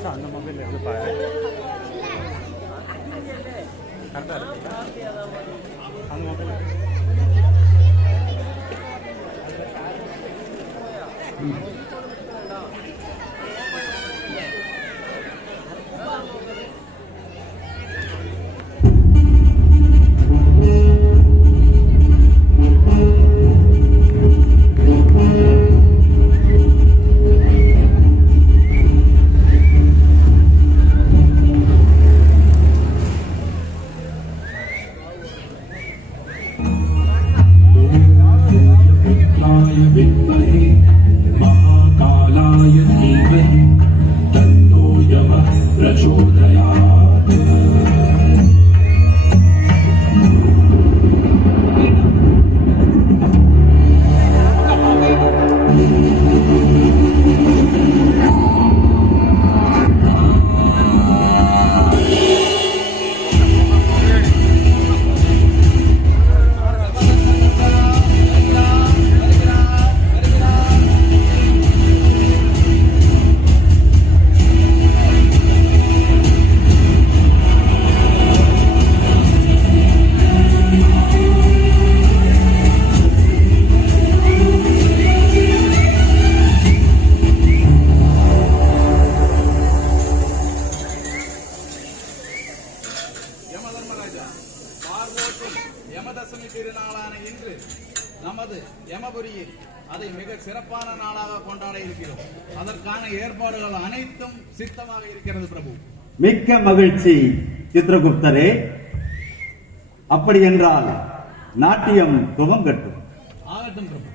சைஸாக அந்த மொபைலில் இருந்து பாரு கரெக்டாக இருக்கு அந்த மொபைல் யமதசமி திருநாளான இன்று நமது யமபுரியில் அதை மிக சிறப்பான நாளாக கொண்டாட இருக்கிறோம். அதற்கான ஏற்பாடுகள் அனைத்தும் சித்தமாக இருக்கிறது பிரபு. மிக்க மகிழ்ச்சி சித்ரகுப்தரே. அப்படி என்றால் நாட்டியம் துவங்கட்டும். ஆகட்டும் பிரபு.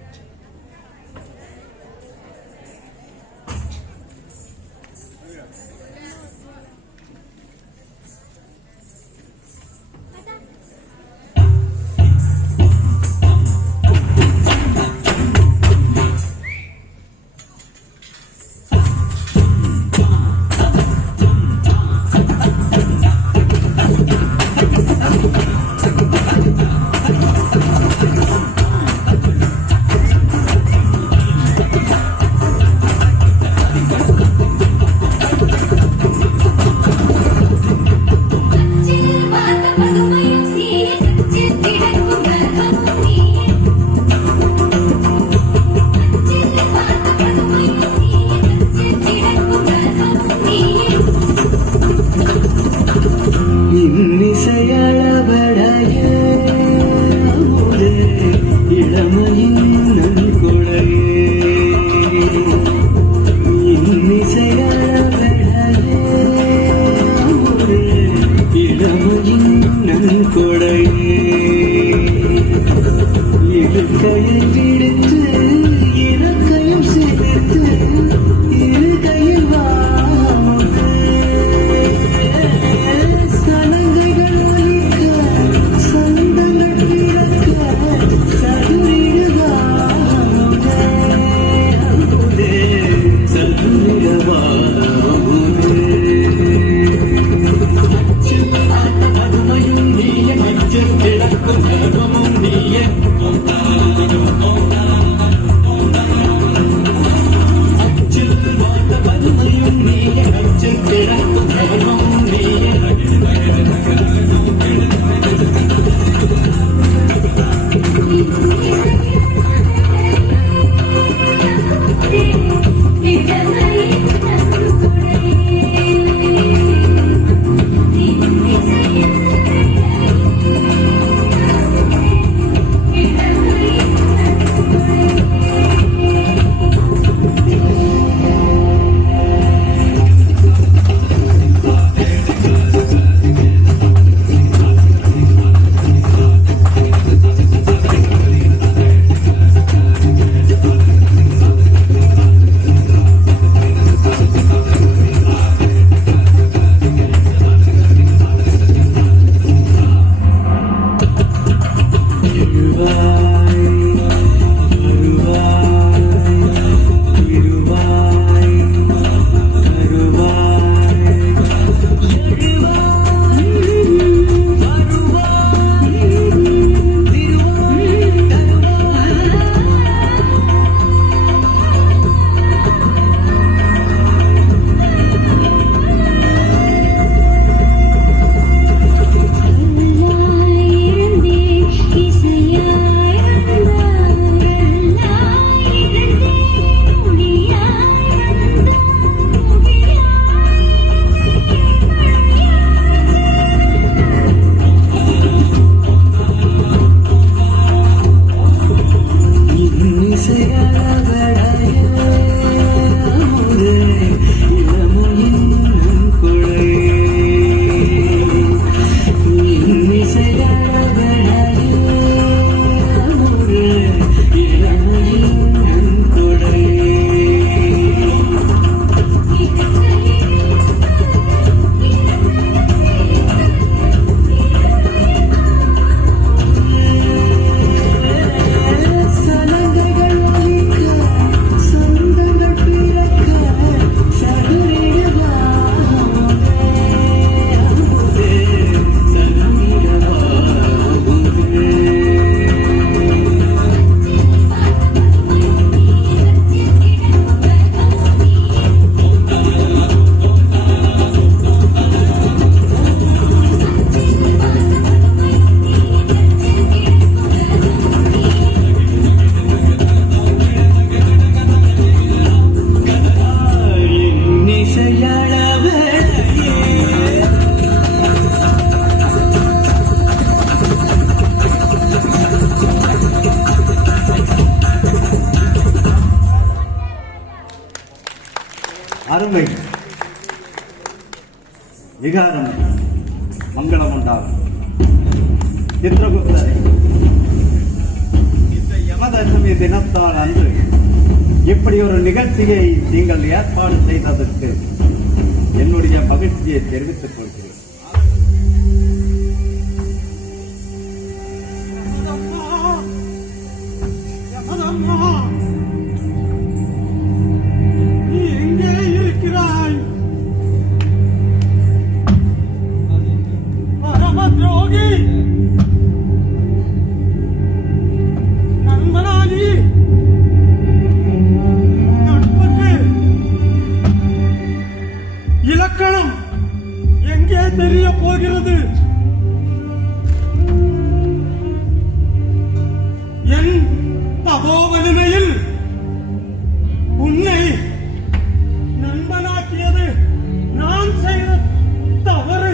Come on. அருமை. மிக அருமை. மங்களம் உண்டாகும். சித்திரகுப்தரை, இந்த யமதசமி தினத்தால் அன்று இப்படி ஒரு நிகழ்ச்சியை நீங்கள் ஏற்பாடு செய்ததற்கு என்னுடைய மகிழ்ச்சியை தெரிவித்துக் கொள்கிறேன். நீ எங்கே இருக்கிறாய்? பரம துரோகி நண்பனாகி நட்புக்கு இலக்கணம் எங்கே தெரிய போகிறது? என் தபோவலிமையில் உன்னை நண்பனாக்கியது நான் செய்த தவறு.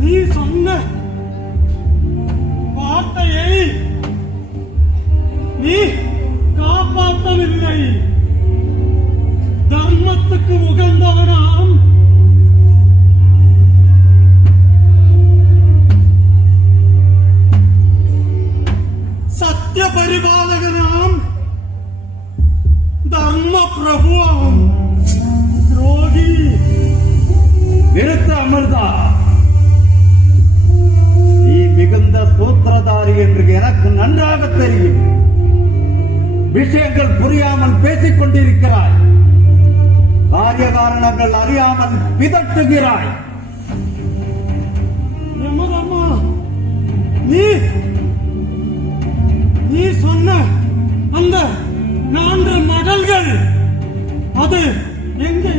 நீ சொன்ன வார்த்தையை நீ காப்பாற்றவில்லை. தர்மத்துக்கு உகந்தவனாம் சத்திய பரிபாலகனாம் தர்ம பிரபுவாம் துரோகி. நிறுத்த அமிர்தா, நீ மிகுந்த சூத்திரதாரி என்று எனக்கு நன்றாக தெரியும். விஷயங்கள் புரியாமல் பேசிக் கொண்டிருக்கிறாய். காரிய காரணங்கள் அறியாமல் பிதட்டுகிறாய். யமதர்மா, நீ சொன்ன அந்த 4 மடல்கள் அது எங்கே?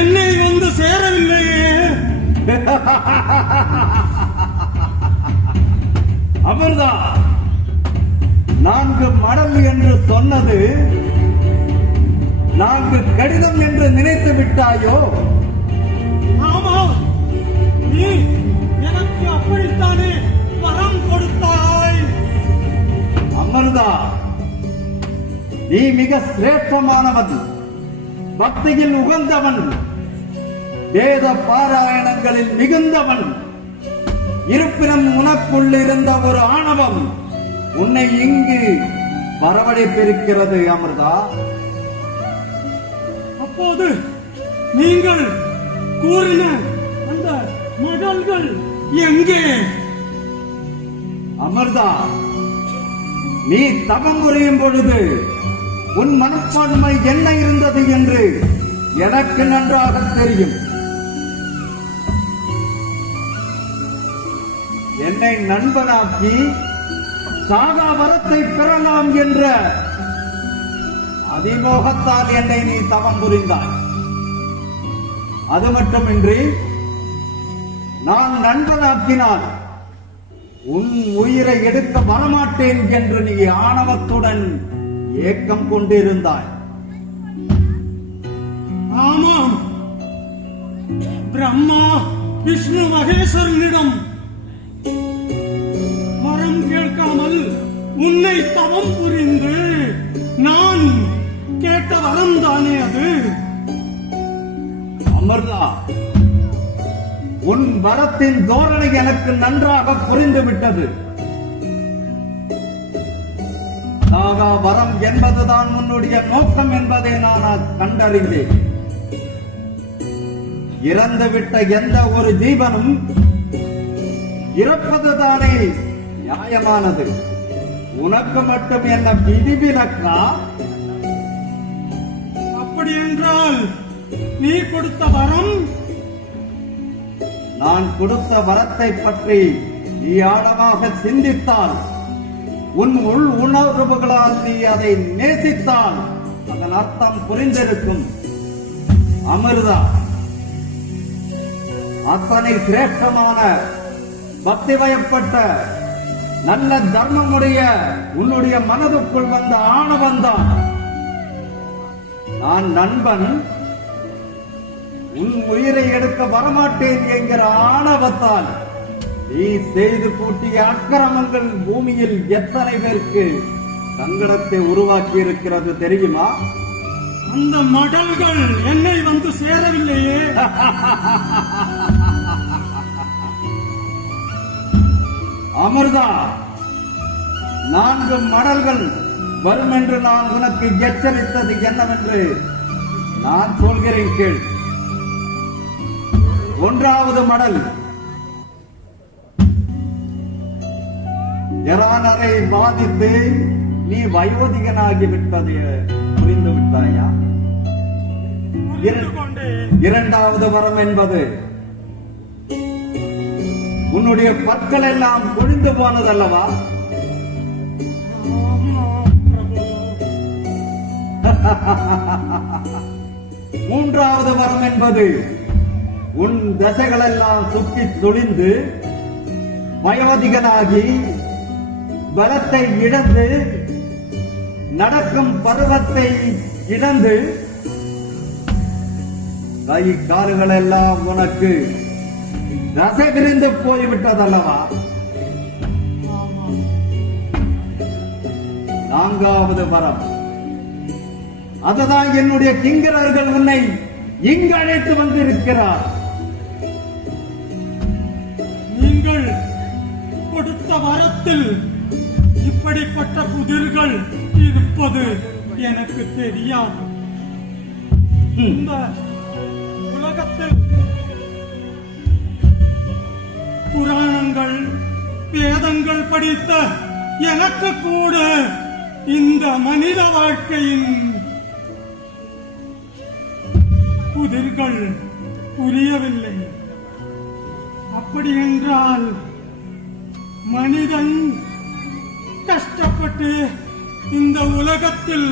என்னை வந்து சேரவில்லையே. அமிர்தா, 4 மடல் என்று சொன்னது 4 கடிதம் என்று நினைத்து விட்டாயோ? ஆமா, நீ எனக்கு அப்படித்தானே வரம் கொடுத்தாய். அமிர்தா, நீ மிக சிரேஷ்டமானவன், பக்தியில் உகந்தவன், வேத பாராயணங்களில் மிகுந்தவன். இருப்பினும் உனக்குள் இருந்த ஒரு ஆணவம் உன்னை இங்கு வரவழைத்திருக்கிறது. அமிர்தா, அப்போது நீங்கள் கூறின அந்த மடல்கள் எங்கே? அமிர்தா, நீ தவம் புரியும் பொழுது உன் மனப்பான்மை என்ன இருந்தது என்று எனக்கு நன்றாக தெரியும். என்னை நண்பனாக்கி சாகா வரத்தை பெறலாம் என்ற அதிமோகத்தால் என்னை நீ தவம் புரிந்தாய். அது மட்டுமின்றி நான் நண்பனாக்கினால் உன் உயிரை எடுக்க வரமாட்டேன் என்று நீ ஆணவத்துடன் ஏக்கம் கொண்டிருந்தாய். ஆமாம், பிரம்மா விஷ்ணு மகேஸ்வரனிடம் வரம் கேட்காமல் உன்னை தவம் புரிந்து நான் கேட்ட வரம் தானே அது. அமிர்தா, உன் வரத்தின் தோரணை எனக்கு நன்றாக புரிந்துவிட்டது. சாகா வரம் என்பதுதான் உன்னுடைய நோக்கம் என்பதை நான் கண்டறிந்தேன். இறந்துவிட்ட எந்த ஒரு ஜீவனும் இறப்பதுதானே நியாயமானது. உனக்கு மட்டும் என்ன விதிவிலக்கா? அப்படி என்றால் நீ கொடுத்த வரம்? நான் கொடுத்த வரத்தை பற்றி நீ ஆழமாக சிந்தித்தால், உன் உள் உணர்வுகளால் நீ அதை நேசித்தால் அதன் அர்த்தம் புரிந்திருக்கும். அமிர்தா, அத்தனை சிரேஷ்டமான பக்தி வயப்பட்ட நல்ல தர்மமுடைய உன்னுடைய மனதுக்குள் வந்த ஆணவந்தான். நான் நண்பன், உன் உயிரை எடுக்க வரமாட்டேன் என்கிற ஆணவத்தால் நீ செய்து கூட்டிய அக்கிரமங்கள் பூமியில் எத்தனை பேருக்கு சங்கடத்தை உருவாக்கி இருக்கிறது தெரியுமா? அந்த மடல்கள் என்னை வந்து சேரவில்லையே. அமிர்தா, 4 மடல்கள் வரும் என்று நான் உனக்கு எச்சரித்தது என்னவென்று நான் சொல்கிறேன் கேள். 1வது மடல், ஜரானரை பாதித்து நீ வயோதிகனாகி விட்டதை புரிந்து விட்டாயா? புரிந்து கொண்டேன். 2வது வரம் என்பது உன்னுடைய பற்கள் எல்லாம் கொழிந்து போனதல்லவா? ஆமாம் பிரபு. 3வது வரம் என்பது உன் தசைகளெல்லாம் சுற்றி துளிந்து வயோதிகனாகி பலத்தை இழந்து நடக்கும் பருவத்தை இழந்து கை கால்கள் எல்லாம் உனக்கு தசை விரிந்து போய்விட்டதல்லவா? ஆமாம். 4வது வரம், அதுதான் என்னுடைய கிங்கரர்கள் உன்னை இங்கு அழைத்து வந்திருக்கிறார். நீங்கள் கொடுத்த வரத்தில் இப்படிப்பட்ட புதிர்கள் இருப்பது எனக்கு தெரியாது. இந்த உலகத்தில் புராணங்கள் வேதங்கள் படித்த எனக்கு கூட இந்த மனித வாழ்க்கையின் புதிர்கள் புரியவில்லை. அப்படி என்றால் மனிதன் கஷ்டப்பட்டு இந்த உலகத்தில்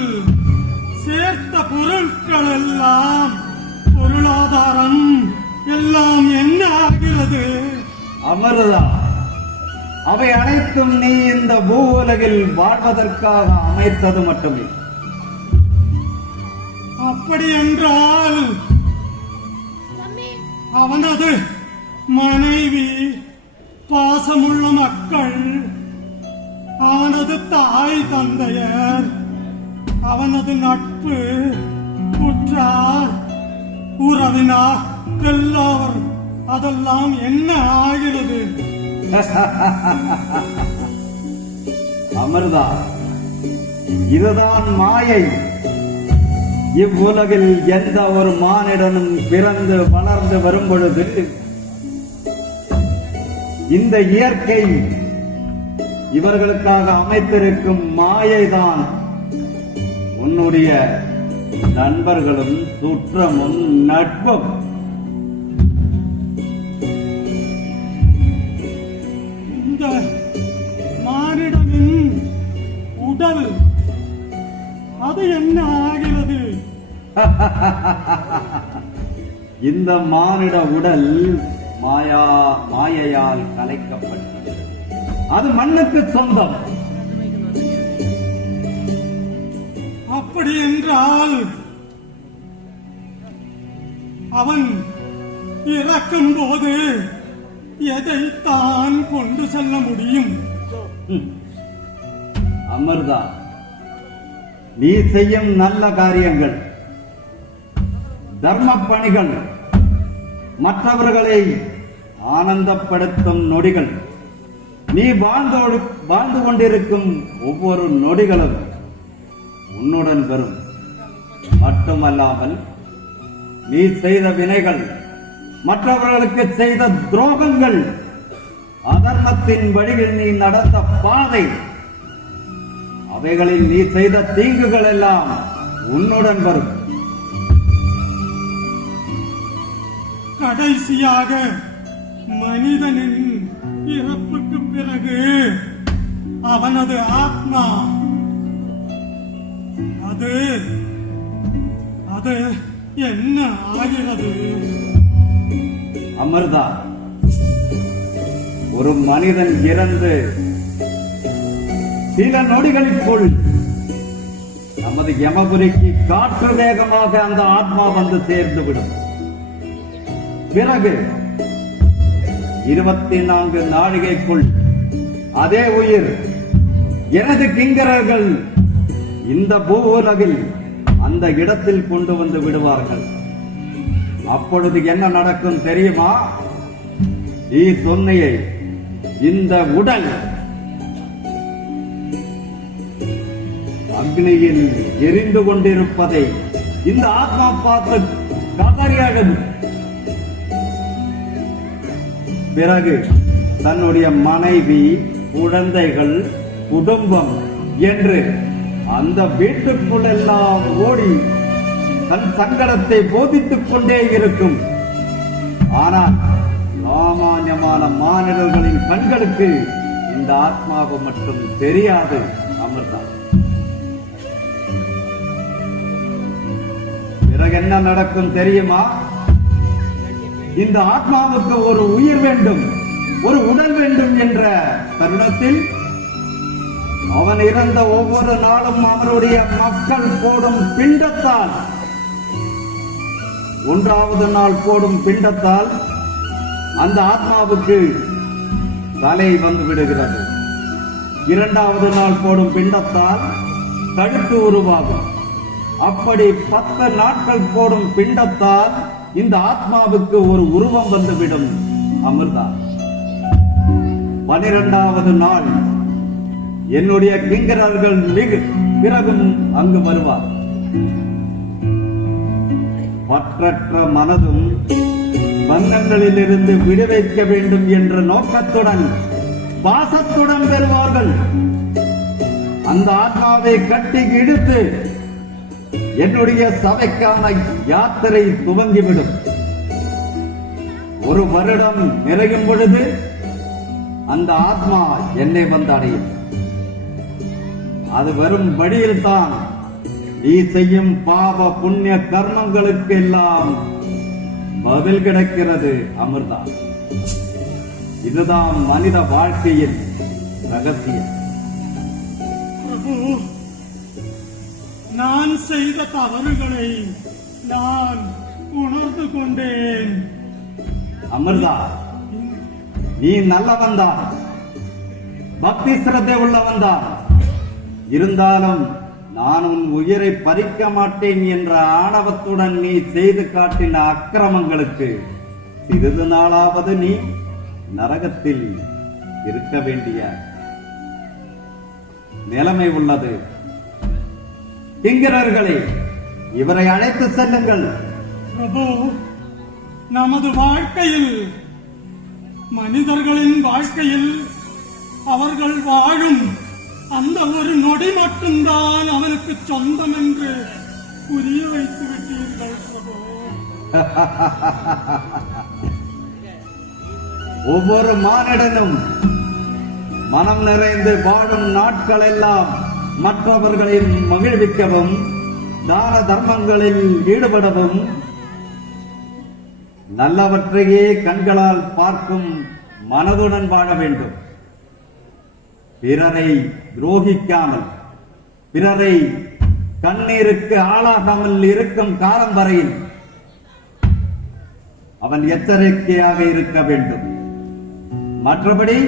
சேர்த்த பொருட்கள் எல்லாம், பொருளாதாரம் எல்லாம் என்ன ஆகிறது? அமிர்தா, அவை அனைத்தும் நீ இந்த பூ உலகில் வாழ்வதற்காக அமைத்தது மட்டுமே. அப்படி என்றால் அவனது மனைவி, பாசமுள்ள மக்கள், அவனது தாய் தந்தையர், அவனது நட்பு, உற்றார், உறவினார் எல்லாரும் அதெல்லாம் என்ன ஆகிறது? அமிர்தா, இதுதான் மாயை. இவ்வுலகில் எந்த ஒரு மானிடனும் பிறந்து வளர்ந்து வரும் பொழுது இந்த இயற்கை இவர்களுக்காக அமைத்திருக்கும் மாயைதான் உன்னுடைய நண்பர்களும் சுற்றமும் நட்பும். இந்த மானிடனின் உடல் அது என்ன ஆகிறது? இந்த மானிட உடல் மாயையால் கலைக்கப்பட்டது. அது மண்ணுக்கு சொந்தம். அப்படி என்றால் அவன் இறக்கும் போது எதைத்தான் கொண்டு செல்ல முடியும்? அமிர்தா, நீ செய்யும் நல்ல காரியங்கள், தர்ம பணிகள், மற்றவர்களை ஆனந்தப்படுத்தும் நொடிகள், நீ வாழ்ந்து கொண்டிருக்கும் ஒவ்வொரு நொடிகளும் உன்னுடன் வரும். மட்டுமல்லாமல் நீ செய்த வினைகள், மற்றவர்களுக்கு செய்த துரோகங்கள், அதர்மத்தின் வழியில் நீ நடந்த பாதை, அவைகளில் நீ செய்த தீங்குகள் எல்லாம் உன்னுடன் வரும். கடைசியாக மனிதனின் இறப்புக்கு பிறகு அவனது ஆத்மா அது என்ன ஆகிறது? அமிர்தா, ஒரு மனிதன் இறந்து சில நொடிகளுக்குள் நமது யமபுரிக்கு காற்று வேகமாக அந்த ஆத்மா வந்து சேர்ந்துவிடும். பிறகு 24 நாழிகைக்குள் அதே உயிர் எனது கிங்கரர்கள் இந்த பூவுலகில் அந்த இடத்தில் கொண்டு வந்து விடுவார்கள். அப்பொழுது என்ன நடக்கும் தெரியுமா? நீ சொன்னையே, இந்த உடல் அக்னியில் எரிந்து கொண்டிருப்பதை இந்த ஆத்மா பார்த்து கதறியது. பிறகு தன்னுடைய மனைவி, குழந்தைகள், குடும்பம் என்று அந்த வீட்டுக்குள் எல்லாம் ஓடி தன் சங்கடத்தை போதித்துக் கொண்டே இருக்கும். ஆனால் சாமானியமான மாநிலர்களின் கண்களுக்கு இந்த ஆத்மாவு மட்டும் தெரியாது. அமிர்தா, பிறகு என்ன நடக்கும் தெரியுமா? இந்த ஆத்மாவுக்கு ஒரு உயிர் வேண்டும், ஒரு உடல் வேண்டும் என்ற தருணத்தில் அவன் இறந்த ஒவ்வொரு நாளும் அவனுடைய மக்கள் போடும் பிண்டத்தால், 1வது நாள் போடும் பிண்டத்தால் அந்த ஆத்மாவுக்கு தலை வந்து விடுகிறது. 2வது நாள் போடும் பிண்டத்தால் கழுத்து உருவாகும். அப்படி 10 நாட்கள் போடும் பிண்டத்தால் இந்த ஆத்மாவுக்கு ஒரு உருவம் வந்துவிடும். அமிர்தா, 12வது நாள் என்னுடைய கிங்கரர்கள் பிறகும் அங்கு வருவார். பற்றற்ற மனதும் பந்தங்களில் இருந்து விடுவிக்க வேண்டும் என்ற நோக்கத்துடன், பாசத்துடன் பெறுவார்கள். அந்த ஆத்மாவை கட்டி இழுத்து என்னுடைய சபைக்கான யாத்திரை துவங்கிவிடும். 1 வருடம் நிறையும் பொழுது அந்த ஆத்மா என்னை வந்தடையும். அது வரும் வழியில் தான் நீ செய்யும் பாவ புண்ணிய கர்மங்களுக்கு எல்லாம் பதில் கிடைக்கிறது. அமிர்தா, இதுதான் மனித வாழ்க்கையின் ரகசியம். பிரபு, நான் செய்த தவறுகளை நான் உணர்ந்து கொண்டேன். அமிர்தா, நீ நல்லவன் தான், பக்தி சிரத்தை உள்ளவன் தான். இருந்தாலும் நான் உன் உயிரை பறிக்க மாட்டேன் என்ற ஆணவத்துடன் நீ செய்து காட்டின அக்கிரமங்களுக்கு சிறிது நாளாவது நீ நரகத்தில் இருக்க வேண்டிய நிலைமை உள்ளது. கிங்கரர்களே, இவரை அழைத்து செல்லுங்கள். பிரபு, நமது வாழ்க்கையில், மனிதர்களின் வாழ்க்கையில் அவர்கள் வாழும் அந்த ஒரு நொடி மட்டும்தான் அவனுக்கு சொந்தம் என்று புரிய வைத்து விட்டீர்கள் பிரபு. ஒவ்வொரு மானிடனும் மனம் நிறைந்து வாழும் நாட்கள் எல்லாம் மற்றவர்களை மகிழ்விக்கவும், தான தர்மங்களில் ஈடுபடவும், நல்லவற்றையே கண்களால் பார்க்கும் மனதுடன் வாழ வேண்டும். பிறரை துரோகிக்காமல், பிறரை கண்ணீருக்கு ஆளாகாமல் இருக்கும் காலம் வரையில் அவன் எச்சரிக்கையாக இருக்க வேண்டும். மற்றபடி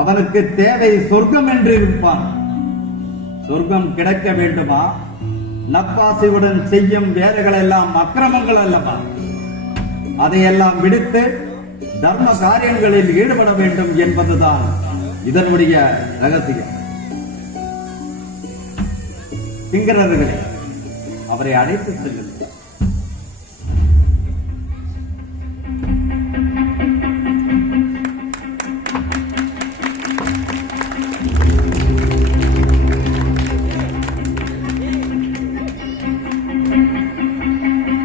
அவனுக்கு தேவை சொர்க்கம் என்று இருப்பான். சொர்க்கம் கிடைக்க வேண்டுமா? நப்பாசியுடன் செய்யும் வேலைகள் எல்லாம் அக்கிரமங்கள் அல்லவா? அதையெல்லாம் விடுத்து தர்ம காரியங்களில் ஈடுபட வேண்டும் என்பதுதான் இதனுடைய ரகசியம். கிங்கரர்களே, அவரை அழைத்து செல்லுங்கள்.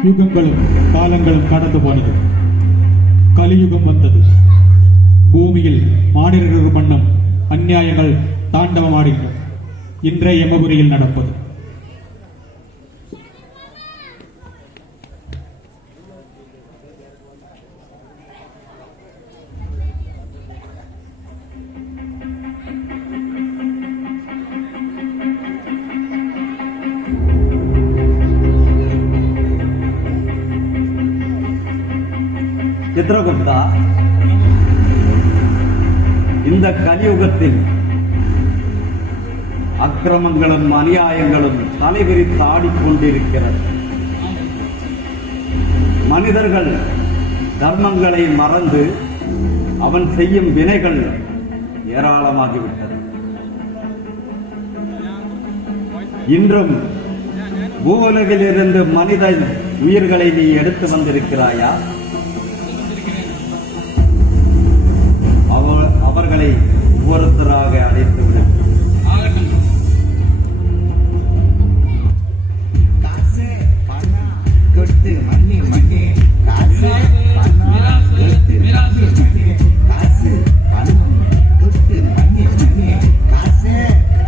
யுகங்களும் காலங்களும் கடந்து போனது. கலியுகம் வந்தது. பூமியில் மாநிலர்கள் மன்னம் அநியாயங்கள் தாண்டவமாடுகின்றன. இன்றைய யமபுரியில் நடப்பது சித்ரகுப்தா, இந்த கலியுகத்தில் அக்கிரமங்களும் அநியாயங்களும் தலைவிரித்து ஆடிக்கொண்டிருக்கிறது. மனிதர்கள் தர்மங்களை மறந்து அவன் செய்யும் வினைகள் ஏராளமாகிவிட்டது. இன்றும் பூவுலகில் இருந்து மனித உயிர்களை நீ எடுத்து வந்திருக்கிறாயா? அவர்களை ஒவ்வொருத்தராக அழைத்து விட. காசு பணம் கொட்டு மண்ணி மண்ணி காசு பணம் கொட்டு மண்ணி மண்ணி காசு பணம் கொட்டு மண்ணி மண்ணி காசு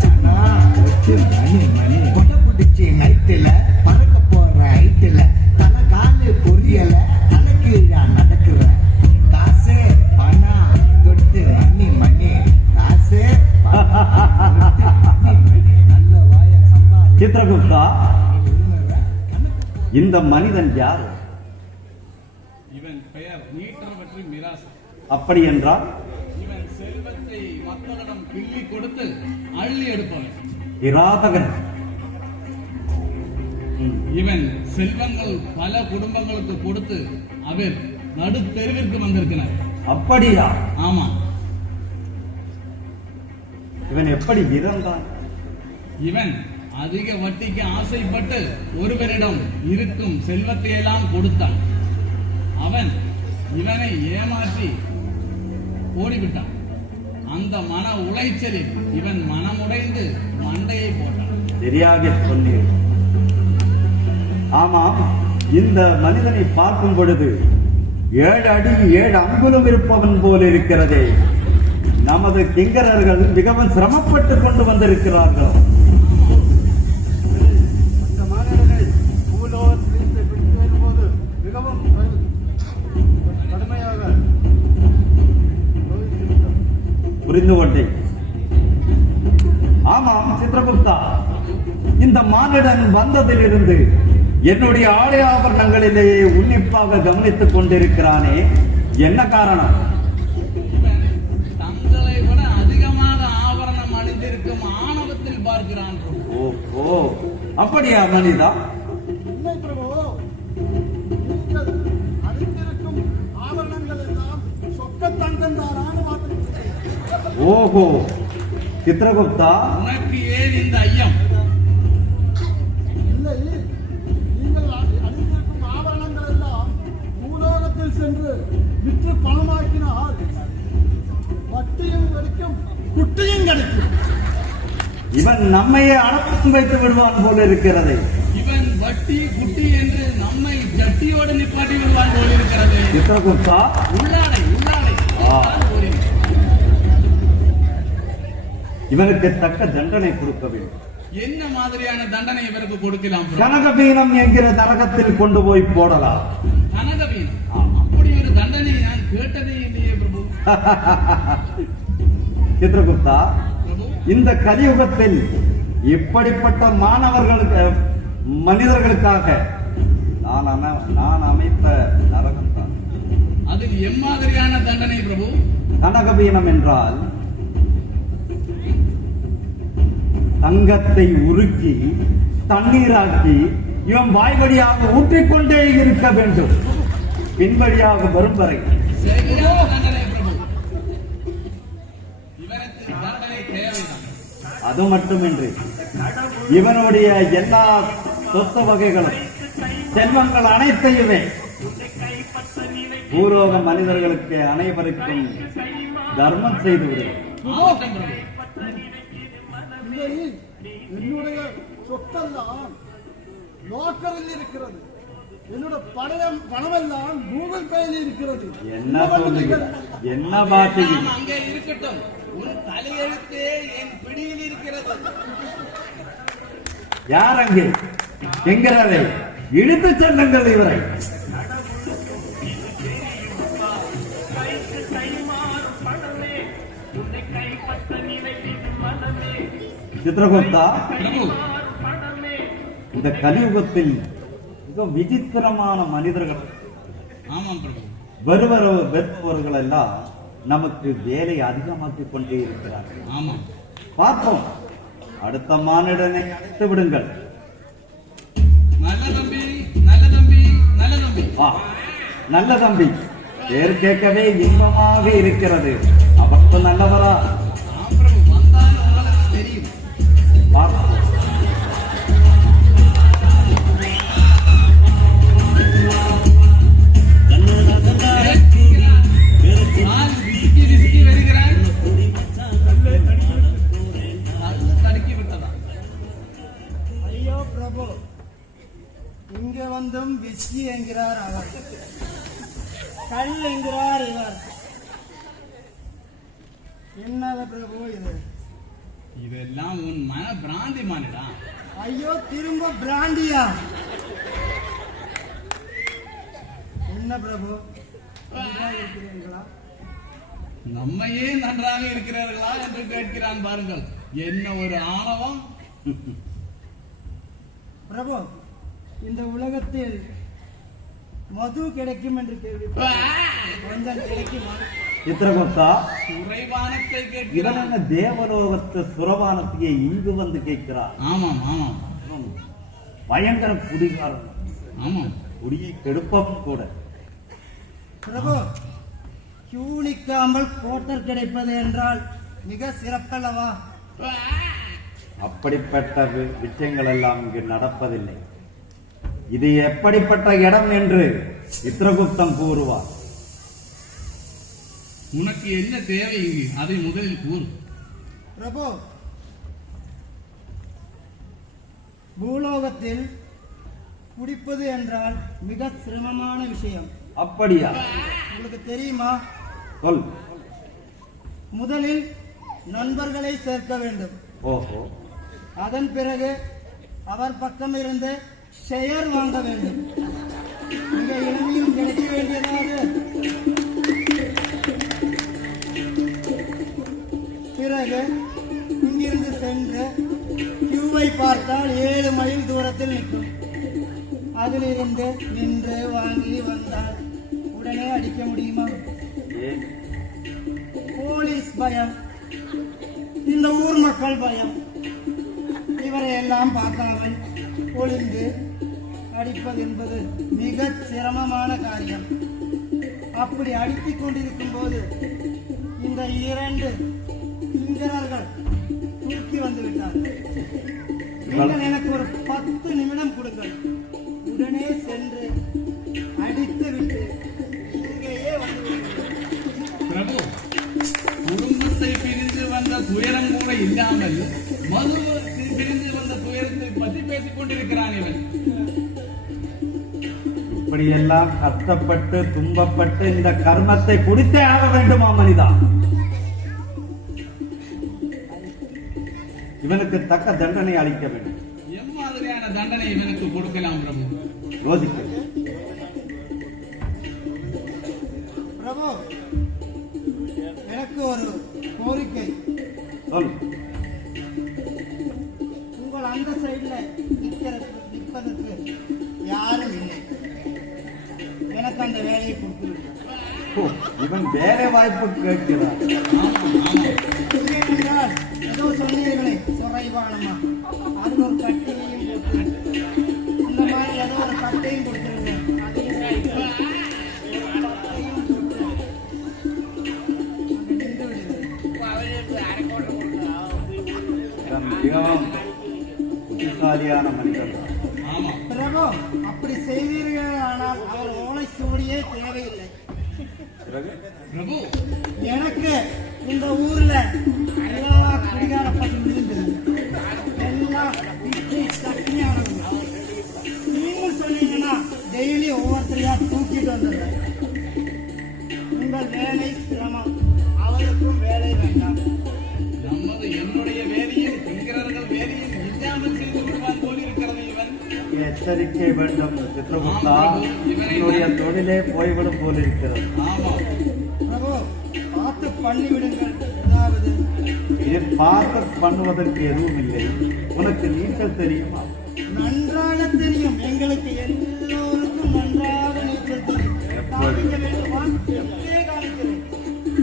பணம் கொட்டு மண்ணி மண்ணி கொட்டை பிடிச்சி நைட்டுல பறக்க போற ஹைட்டுல தலை காலு பொரியல தலை கீழா நடக்கிற காசு பணம் கொட்டு மண்ணி மண்ணி காசு நல்ல வாய சம்பா சித்ரகுப்தா, இந்த மனிதன் யார்? இவன் பெயர் நீற்றவற்றி மிராசு. அப்படி என்றால் இவன் செல்வத்தை மக்களிடம் கிள்ளி கொடுத்து அள்ளி எடுப்பவன். கிராதகன். இவன் செல்வங்கள் பல குடும்பங்களுக்கு கொடுத்து அவர் நடுத்தெருவிற்கு வந்திருக்கிறார். அப்படியா? ஆமா. இவன் எப்படி இறந்தான்? இவன் அதிக வட்டிக்கு ஆசைப்பட்டு ஒருவரிடம் இருக்கும் செல்வத்தை எல்லாம் கொடுத்தான். அவன் இவனை ஏமாற்றி ஓடிவிட்டான். அந்த மன உளைச்சலில் இவன் மனமுடைந்து மண்டையை போட்டான். சரியாக சொன்னீர். ஆமாம், இந்த மனிதனை பார்க்கும் பொழுது 7 அடி 7 அங்குலம் இருப்பவன் போல் இருக்கிறதே. நமது கிங்கரர்கள் மிகவும் சிரமப்பட்டுக் கொண்டு வந்திருக்கிறார்கள். புரிந்து கொண்டேன். ஆமாம் சித்ரகுப்தா, இந்த மானிடன் வந்ததிலிருந்து என்னுடைய ஆடை ஆபரணங்களிலேயே உன்னிப்பாக கவனித்துக் கொண்டிருக்கிறானே, என்ன காரணம்? இவன் தங்களை விட அதிகமாக ஆபரணம் அணிந்திருக்கும் ஆணவத்தில் பார்க்கிறான். ஓ, அப்படியா மனிதா? இல்லை பிரபு, நீங்கள் அணிந்திருக்கும் ஆபரணங்கள் எல்லாம் சொக்க தங்கம் தானான மாதிரி. ஓஹோ, சித்ரகுப்தா, உனக்கு ஏன் இந்த ஐயம்? இல்லை, நீங்கள் அணிந்திருக்கும் ஆபரணங்கள் எல்லாம் பூலோகத்தில் சென்று விற்று பணமாக்கினால் வட்டியும் கிடைக்கும், குட்டியும் கிடைக்கும். இவன் நம்மையே அனுப்பி வைத்து விடுவான் போல இருக்கிறது. இவன் வட்டி குட்டி என்று நம்மை ஜட்டியோடு நிப்பாட்டி விடுவான் போல் இருக்கிறது. சித்ரகுப்தா, உள்ளாடை ஓடினேன். இவனுக்கு தக்க தண்டனை கொடுக்க வேண்டும். என்ன மாதிரியான தண்டனை இவருக்கு கொடுக்கலாம்? கனகபீனம் என்கிற நரகத்தில் கொண்டு போய் போடலாம். கனகபீனம்? அப்படி ஒரு தண்டனை நான் கேட்டதே இல்லையே பிரபு. சித்ரகுப்தா, பிரபு, இந்த கலியுகத்தில் இப்படிப்பட்ட மனிதர்களுக்காக நான் அமைத்த நரகம் தான். அதில் எம்மாதிரியான தண்டனை பிரபு? கனகபீனம் என்றால் தங்கத்தை உருக்கி தண்ணீராக்கி இவன் வாய்வழியாக ஊற்றிக்கொண்டே இருக்க வேண்டும், பின்வழியாக வரும் வரை. சரியான தண்டனை பிரபு. இவனுக்கு தண்டனை தேவைதான். அது மட்டுமின்றி இவனுடைய எல்லா சொத்து வகைகளும் செல்வங்கள் அனைத்தையுமே பூலோக மனிதர்களுக்கு அனைவருக்கும் தர்மம் செய்து விடுவார். ஆகட்டும் பிரபு. இல்லை, என்னுடைய சொத்தெல்லாம் லோக்கரில் இருக்கிறது. என்னோட பணமெல்லாம் கூகுள் பேயில் இருக்கிறது. என்ன சொல்லுங்க, என்ன பாத்தீங்க? எல்லாம் அங்கே இருக்கட்டும். உன் தலையெழுத்தே என் பிடியில் இருக்கிறது. யார் அங்கே? என்கிறதை இழுத்து செல்லுங்கள் இவரை. சித்ரகுப்தா, பிரபு, இந்த கலியுகத்தில் மிக விசித்திரமான மனிதர்கள் ஆமாம் பிரபு. வருபவர்கள் எல்லாம் நமக்கு வேலை அதிகமாக்கிக் கொண்டே இருக்கிறார்கள். ஆமாம். பார்ப்போம், அடுத்த மானிடனை அழைத்து விடுங்கள். நல்ல தம்பி, நல்ல தம்பி, நல்ல தம்பி. ஆ, நல்ல தம்பி, பேர் கேட்கவே இன்பமாக இருக்கிறது. அவர்க்கு நல்லவரா? ஆம் பிரபு, வந்தால் உங்களுக்கு தெரியும். பார்ப்போம். நான் விசுக்கி விசுக்கி வருகிறாய். கல்லு தடுக்கி விட்டதா? ஐயோ பிரபு, இங்க வந்தும் விஸ்கி என்கிறார் அவர், கல் என்கிறார் இவர். என்னது பிரபு இது? இதெல்லாம் உன் மன பிராந்தி மானிடா. ஐயோ, திரும்ப பிராண்டியா? என்ன பிரபு, நன்றாக இருக்கிறீர்களா? நம்மையே நன்றாக இருக்கிறார்களா என்று கேட்கிறான் பாருங்கள். என்ன ஒரு ஆணவம். பிரபு, இந்த உலகத்தில் மது கிடைக்கும் என்று கேள்வி, கொஞ்சம் கிடைக்குமா? சித்திரகுப்தா, சுரைவானத்தை இவன் கேட்கிறான். என்ன தேவலோகத்து சுரவானத்தையே இங்கு வந்து கேட்கிறார்? ஆமாம் ஆமாம் பயங்கர குடிகாரன், ஆமாம். குடியை கெடுப்பவும் கூட. பிரபு, கியூ நிற்காமல் கோட்டர் கிடைப்பது என்றால் மிக சிறப்பல்லவா? அப்படிப்பட்ட விஷயங்கள் எல்லாம் இங்கு நடப்பதில்லை. இது எப்படிப்பட்ட இடம் என்று சித்திரகுப்தன் கூறுவார். உனக்கு என்ன தேவை இங்கு, அதை முதலில் கூறு. பிரபு, பூலோகத்தில் குடிப்பது என்றால் மிக சிரமமான விஷயம். அப்படியா? உங்களுக்கு தெரியுமா? சொல். முதலில் நண்பர்களை சேர்க்க வேண்டும். ஓஹோ, அதன் பிறகு அவர் பக்கம் இருந்து ஷேர் வாங்க வேண்டும். மிக எளிமையும் கிடைக்க வேண்டியதாக. பிறகு இங்கிருந்து சென்று கியூவை பார்த்தால் 7 மைல் தூரத்தில் நிற்கும். அதிலிருந்து நின்று வாங்கி வந்தால் உடனே அடிக்க முடியுமா? ஏன்? போலீஸ் பயம், இந்த ஊர் மக்கள் பயம். இவரை எல்லாம் பார்க்காமல் ஒளிந்து அடிப்பது என்பது மிக சிரமமான காரியம். அப்படி அடித்துக் கொண்டிருக்கும் போது இந்த 2 கிங்கரர்கள் தூக்கி வந்து விட்டார்கள். நீங்கள் எனக்கு ஒரு 10 நிமிடம் கொடுங்கள். உடனே சென்று அடித்து விட்டு இங்கேயே வந்து விடுங்கள். பிரபு, குடும்பத்தை பிரிந்து வந்த துயரம் கூட இல்லாமல் மது பிரிந்து வந்த துயரத்தை பற்றி பேசிக் கொண்டிருக்கிறான் இவன். இப்படியெல்லாம் கஷ்டப்பட்டு துன்பப்பட்டு இந்த கர்மத்தை குடித்தே ஆக வேண்டுமா மனிதா? இவனுக்கு தக்க தண்டனை அளிக்க வேண்டும். எம்மாதிரியான தண்டனை இவனுக்கு கொடுக்கலாம் பிரபு? யோசிக்க. பிரபு, எனக்கு ஒரு கோரிக்கை. சொல். உங்கள் அந்த சைடுல நிற்பதற்கு யாரும் இல்லை. எனக்கு அந்த வேலையை கொடுத்து விட்டார். ஓ, இவன் வேலை வாய்ப்பு கேட்கிறான். என்றால் ஏதோ சொன்னீர்களே சுரைவானமா, அது ஒரு கட்டையையும் போட்டு இந்த மாதிரி ஏதோ ஒரு கட்டையும் கொடுத்துருங்க. அதையும் போட்டு அங்க நின்று விடுகிறது. இவன் மிகவும் புத்திசாலியான மனிதன். ஆமா பிரபு, அப்படி செய்வீர்கள் ஆனால் அவர் ஓலை சுவடியே தேவையில்லை. பிறகு பிரபு, எனக்கு இந்த ஊர்ல எல்லா குடிகார பசங்க இருந்தது, எல்லாம் பிச்சு சட்னியானவங்க. நீங்கள் சொன்னீங்கன்னா டெய்லி ஒவ்வொருத்தரையா தூக்கிட்டு வந்துடுறேன். உங்கள் வேலை சிரமம், அவருக்கும் வேலை வேண்டாம். நமது என்னுடைய வேலையில் என்கிறார்கள், வேலையில் இல்லாமல் செய்து விடுவான் போல் இருக்கிறது இவன். எச்சரிக்கை வேண்டும் சித்திரகுப்தா. என்னுடைய தொழிலே போய்விடும் போல் இருக்கிறது. ஆமா பிரபு, பார்த்து பண்ணி விடுங்கள். ஏதாவது இதில் பார்க்க பண்ணுவதற்கு எதுவும் இல்லை. உனக்கு நீச்சல் தெரியுமா? நன்றாக தெரியும். எங்களுக்கு எல்லோருக்கும் நன்றாக நீச்சல் தெரியும். காமிக்க வேண்டுமா? எப்பே காமிக்கிறேன்.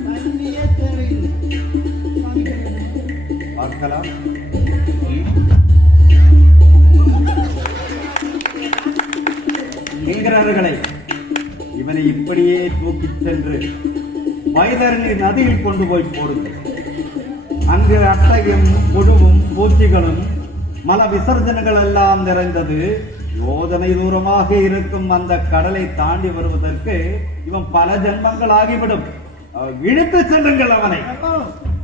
தண்ணியே தேவையில்லை. காமிக்க வேண்டுமா? பார்க்கலாம். என்கிறார்களே, இவனை இப்படியே தூக்கிச் சென்று வைதரணி நதியில் கொண்டு போய் போடுங்கள். அங்கு அட்டையும் புழுவும் பூச்சிகளும் மல விசர்ஜனங்கள் எல்லாம் நிறைந்தது. யோஜனை தூரமாக இருக்கும் அந்த கடலை தாண்டி வருவதற்கு இவன் பல ஜென்மங்கள் ஆகிவிடும். இழுத்து செல்லுங்கள் அவனை. அப்போ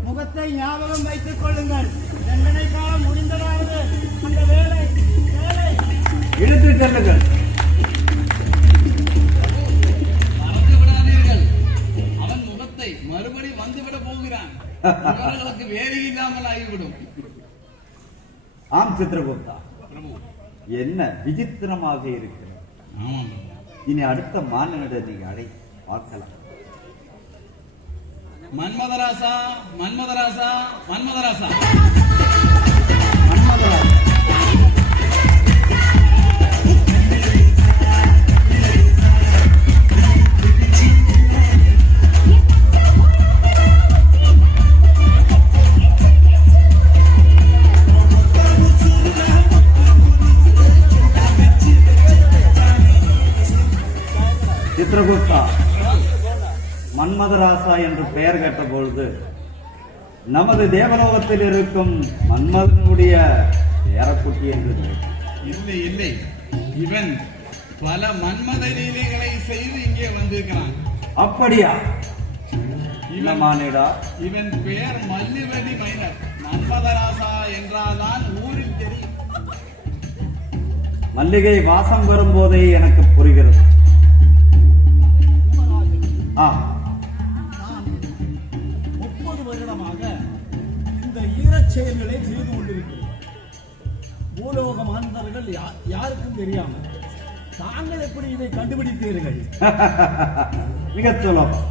முகத்தை ஞாபகம் வைத்துக் கொள்ளுங்கள். தண்டனை காலம் முடிந்ததாவது அந்த வேலை இழுத்து செல்லுங்கள். மறந்து விடாதீர்கள், அவன் முகத்தை மறுபடி வந்துவிட போகிறான். இவர்களுக்கு வேறு இல்லாமல் ஆகிவிடும். ஆம் சித்திரகுப்தா, பிரபு. என்ன விசித்திரமாக இருக்கிறது. ஆமாம். இனி அடுத்த மாநில நீங்க அடை பார்க்கலாம். மன்மதராசா, மன்மதராசா, மன்மதராசா. மன்மதராஜ், சித்திரகுப்தா, மன்மதராசா என்று பெயர் கேட்ட பொழுது நமது தேவலோகத்தில் இருக்கும் மன்மதனுடைய பேரக்குட்டி என்று இல்லை இல்லை, இவன் பல மன்மத லீலைகளை செய்து இங்கே வந்திருக்கிறான். அப்படியா? இவன் மானிடா, இவன் பெயர் மல்லுவெடி மைனர். மன்மதராசா என்றால்தான் ஊரில் தெரியும். மல்லிகை வாசம் வரும்போதே எனக்கு புரிகிறது. நான் 30 வருடமாக இந்த ஈரச் செயல்களை செய்து கொண்டிருக்கிறேன். பூலோக மாந்தர்கள் யாருக்கும் தெரியாமல் தாங்கள் எப்படி இதை கண்டுபிடித்தீர்கள்? மிக சுலபம்.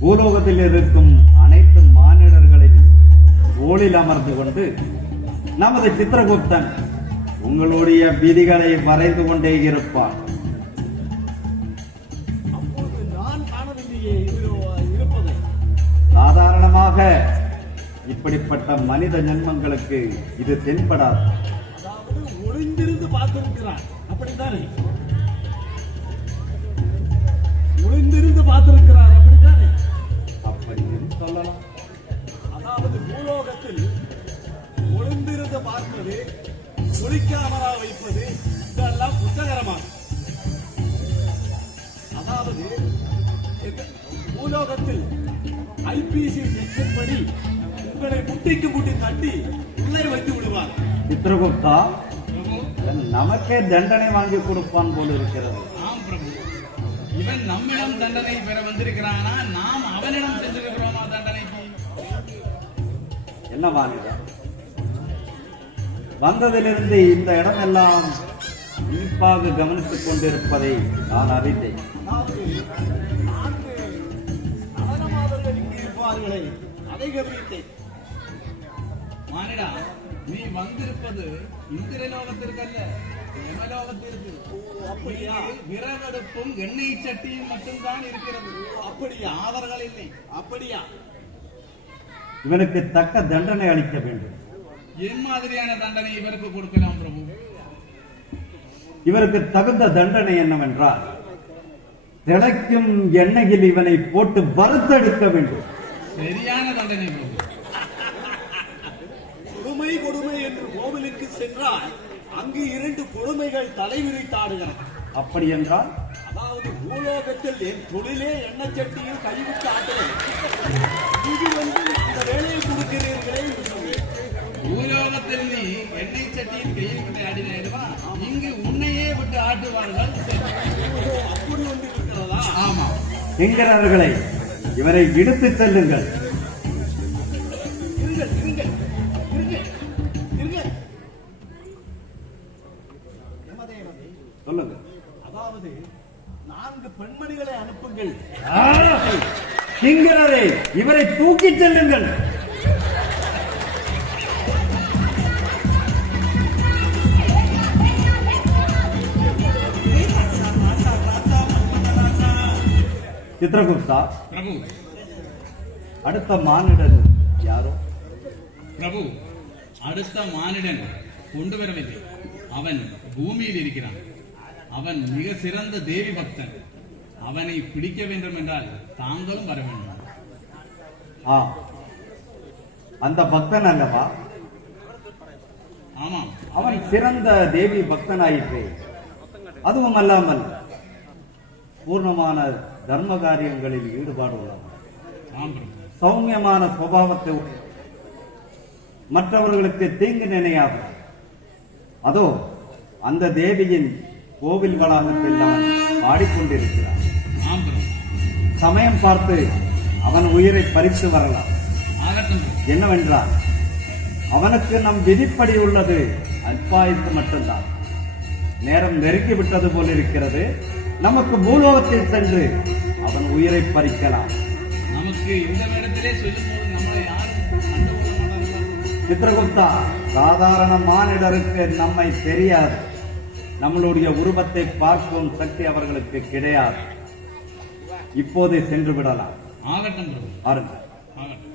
பூலோகத்தில் இருக்கும் அனைத்து மானிடர்களின் தோளில் அமர்ந்து கொண்டு நமது சித்திரகுப்தன் உங்களுடைய விதிகளை வரைந்து கொண்டே இருப்பான். அப்போது நான் காணவில்லையே இருப்பதை. சாதாரணமாக இப்படிப்பட்ட மனித ஜென்மங்களுக்கு இது தென்படாது. அதாவது ஒளிந்திருந்து பார்த்திருக்கிறான், அப்படித்தானே? ஒளிந்திருந்து பார்த்திருக்கிறார், அப்படித்தானே? அப்படி என்று சொல்லலாம். அதாவது பூலோகத்தில் ஒளிந்திருந்து பார்ப்பது, ஒளிக்காமலா வைப்பது, இதெல்லாம் புத்தகரமாகும். அதாவது பூலோகத்தில் ஐபிசி செக்ஷன் படி உங்களை முட்டிக்கு முட்டி தட்டி உள்ளே வைத்து விடுவார். சித்திரகுப்தா, பிரபு. நமக்கே தண்டனை வாங்கி கொடுப்பான் போல இருக்கிறது. ஆம் பிரபு. இவன் நம்மிடம் தண்டனை பெற வந்திருக்கிறானா, நாம் அவனிடம் சென்றிருக்கிறோமா தண்டனைக்கு? என்ன மாநிலம், வந்ததிலிருந்து இந்த இடமெல்லாம் இனிப்பாக கவனித்துக் கொண்டிருப்பதை நான் அறிந்தேன். அதாவது 4 நடனமாதர்கள் இங்கு இருப்பார்களே, அதை கவனித்தேன். மானிடா, நீ வந்திருப்பது இந்திரலோகத்திற்கல்ல, யமலோகத்திற்கு. அப்படியா? விறகடுப்பும் எண்ணெய் சட்டியும் மட்டும்தான் இருக்கிறது. அப்படியா? ஆதர்கள் இல்லை. அப்படியா? இவனுக்கு தக்க தண்டனை அளிக்க வேண்டும். என் மாதிரியான தண்டனை இவருக்கு கொடுக்கலாம் பிரபு. இவருக்கு தகுந்த தண்டனை என்னவென்றால், திளைக்கும் எண்ணெயில் இவனை போட்டு வறுத்தெடுக்க வேண்டும். சரியான தண்டனை பிரபு. கொடுமை கொடுமை என்று கோவிலுக்கு சென்றால் அங்கு 2 கொடுமைகள் தலைவிரித்தாடுகிறது. அப்படி என்றால் அதாவது பூலோகத்தில் என் தொழிலே எண்ணெய் சட்டியில் கைவிட்டு ஆட்டுவது. இங்கு வந்து அந்த வேலையை கொடுக்கிறீர்களே என்று சொல்லி. பூலோகத்தில் நீ எண்ணெய் சட்டியின் கையில் விட்டு ஆடினா, இங்கு உன்னையே விட்டு ஆட்டுவார்கள். ஓ, அப்படி ஒன்று இருக்கிறதா? ஆமா. என்கிறார்களே, இவரை இழுத்துச் செல்லுங்கள். இருங்கள் இருங்கள் இருங்கள் இருங்கள். யமதேவனே, சொல்லுங்க. அதாவது 4 பெண்மணிகளை அனுப்புங்கள். என்கிறாரே, இவரை தூக்கிச் செல்லுங்கள். சித்திரகுப்தா, பிரபு. அடுத்த மானிடன் யாரோ? பிரபு, அடுத்த மானிடன் கொண்டு வரவில்லை. அவன் பூமியில் இருக்கிறான். அவன் மிக சிறந்த தேவி பக்தன். அவனை பிடிக்க வேண்டும் என்றால் தாங்களும் வர வேண்டும். ஆ, அந்த பக்தன் அல்லவா? ஆமாம், அவன் சிறந்த தேவி பக்தனாயிற்று. அதுவும் அல்லாமல் பூர்ணமான தர்ம காரியங்களில் ஈடுபாடு உள்ளவன். ஆம் பிரபு. சௌமியமான சுபாவத்தை உடைய, மற்றவர்களுக்கு தீங்கு நினையாது. அதோ அந்த தேவியின் கோவில் வளாகத்தில் அவன் பாடிக்கொண்டிருக்கிறான். ஆம் பிரபு. சமயம் பார்த்து அவன் உயிரை பறித்து வரலாம். ஆகட்டும் பிரபு. என்னவென்றால் அவனுக்கு நம் விதிப்படி உள்ளது அல்பாயுசு மட்டும்தான். நேரம் நெருங்கி விட்டது போல் இருக்கிறது. நமக்கு பூலோகத்தில் சென்று அவன் உயிரை பறிக்கலாம். நமக்கு இந்த இடத்திலே சொல்லும் போது நம்மளை யாரும் கண்டுகொள்ள மாட்டார்கள். சித்திரகுப்தா, சாதாரண மானிடருக்கு நம்மை தெரியாது. நம்மளுடைய உருவத்தை பார்க்கும் சக்தி அவர்களுக்கு கிடையாது. இப்போதே சென்று விடலாம். ஆகட்டும் பிரபு. பாருங்கள். ஆகட்டும்.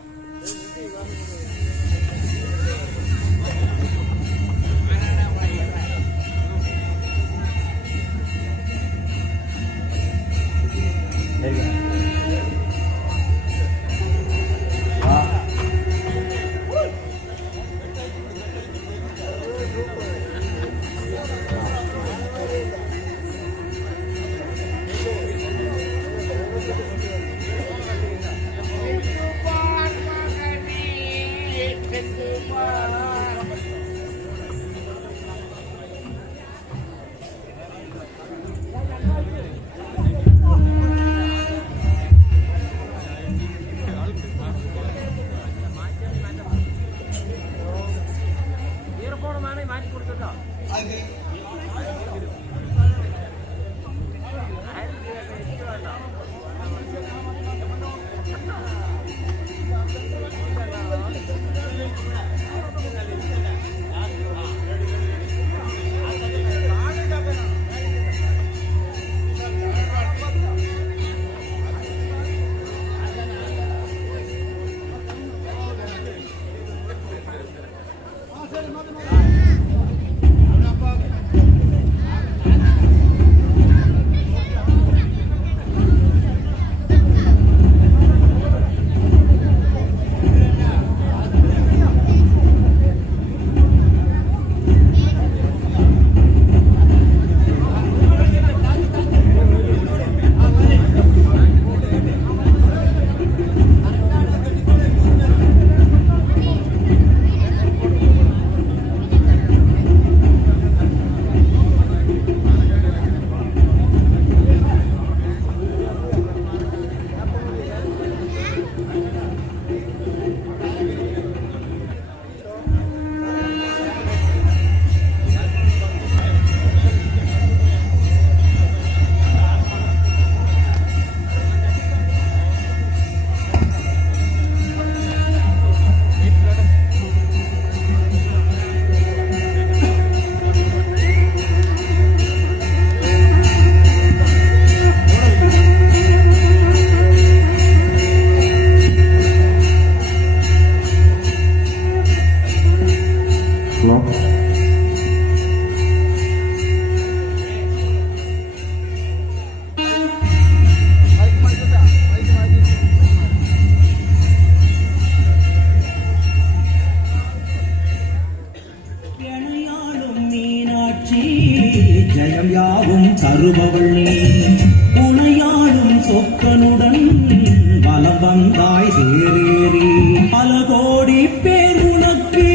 ஜெயம் யாவும் தருபவள் நீ, உனையாடும் சொக்கனுடன் வலம் வந்தாய் தேரேறி. பல கோடி பேர் உனக்கு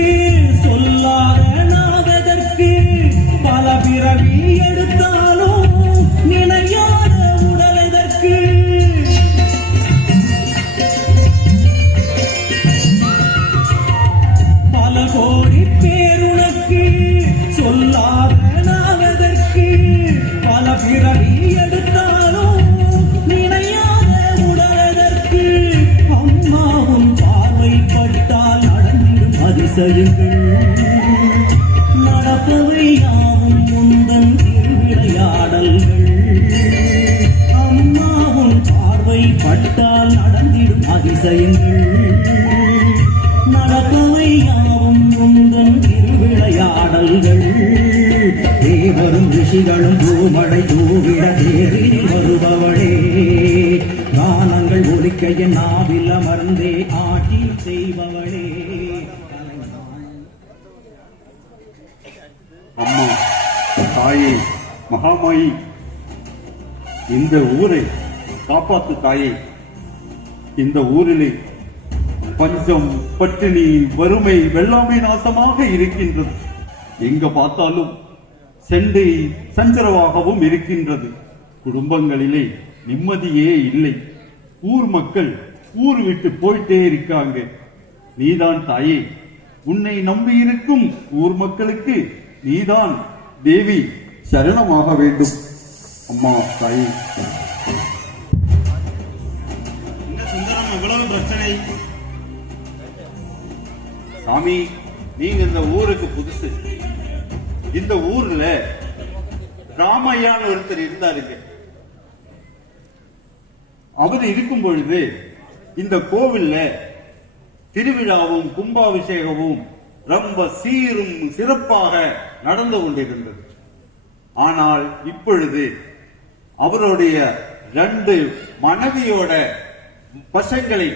சொல்லாத நாவதற்கு, பல பிறவி எடுத்தாலும் நினையாத உடலதற்கு. பல கோடி பேர் உனக்கு சொல்லாத நாவதற்கு, பல பிறவி எடுத்தாலும் நினையாத உடலதற்கு. அம்மாவும் பார்வை பட்டால் நடந்திடும் அதிசயங்கள், நடப்பவை யாவும் முந்தன் திருவிளையாடல்கள். அம்மாவும் பார்வை பட்டால் நடந்திடும் அதிசயங்கள், நடப்பவை யாவும் முந்தன் திருவிளையாடல்கள். தேவரும் ரிஷிகளும் பூமடை தூவிட தேரில் வருபவளே கானங்கள் ஒலிக்க என் நாவில் அமர்ந்தே ஆட்சி செய்பவளே. அம்மா, தாயே, மகாமாயி, இந்த ஊரை காப்பாத்து தாயே. இந்த ஊரிலே பஞ்சம், பட்டினி, வறுமை, வெள்ளாமை நாசமாக இருக்கின்றது. எங்க பார்த்தாலும் செண்டை சஞ்சரவாகவும் இருக்கின்றது. குடும்பங்களிலே நிம்மதியே இல்லை. ஊர் மக்கள் ஊர் விட்டு போயிட்டே இருக்காங்க. நீதான் தாயே, உன்னை நம்பி இருக்கும் ஊர் மக்களுக்கு நீதான் தேவி சரணமாக வேண்டும். அம்மா, தாயே. சுந்தரம், எவ்வளவு பிரச்சனை? சாமி, நீங்க இந்த ஊருக்கு புதுசு. இந்த ஊர்ல ராமையான்னு ஒருத்தர் இருந்தாருங்க. அவர் இருக்கும் பொழுது இந்த கோவில்ல திருவிழாவும் கும்பாபிஷேகமும் ரொம்ப சீரும் சிறப்பாக நடந்து கொண்டிருந்தது. ஆனால் இப்பொழுது அவருடைய 2 மனைவியோட பசங்களை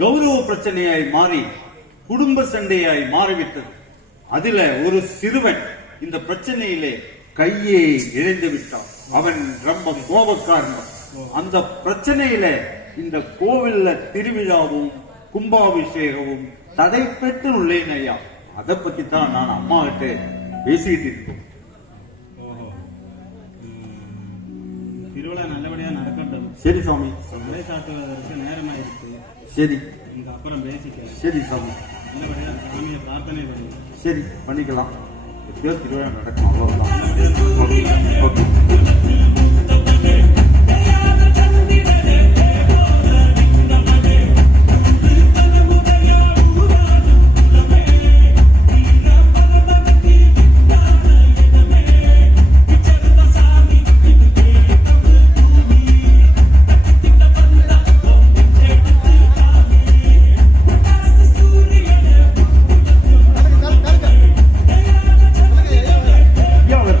கௌரவ பிரச்சனையாய் மாறி குடும்ப சண்டையாய் மாறிவிட்டது. அதுல ஒரு சிறுவன் இந்த பிரச்சனையிலே கையை இழந்து விட்டான். அவன் ரொம்ப கோபக்காரன். அந்த பிரச்சனையில இந்த கோவில்ல திருவிழாவும் கும்பாபிஷேகமும் தடை பெற்று உள்ளேன் ஐயா. அதை பத்தி தான் நான் அம்மா கிட்ட பேசிட்டு இருக்கேன். திருவிழா நல்லபடியா நடக்கட்டும். சரி சாமி. மலை சாட்டுவதற்கு நேரமாயிருக்கு. சரி, இங்க அப்புறம் பேசிக்கலாம். சரி சாமி. நல்லபடியா சாமியை பிரார்த்தனை பண்ணுங்க. சரி, பண்ணிக்கலாம். எப்படியோ திருவிழா நடக்கும், அவ்வளவுதான். ஓகே.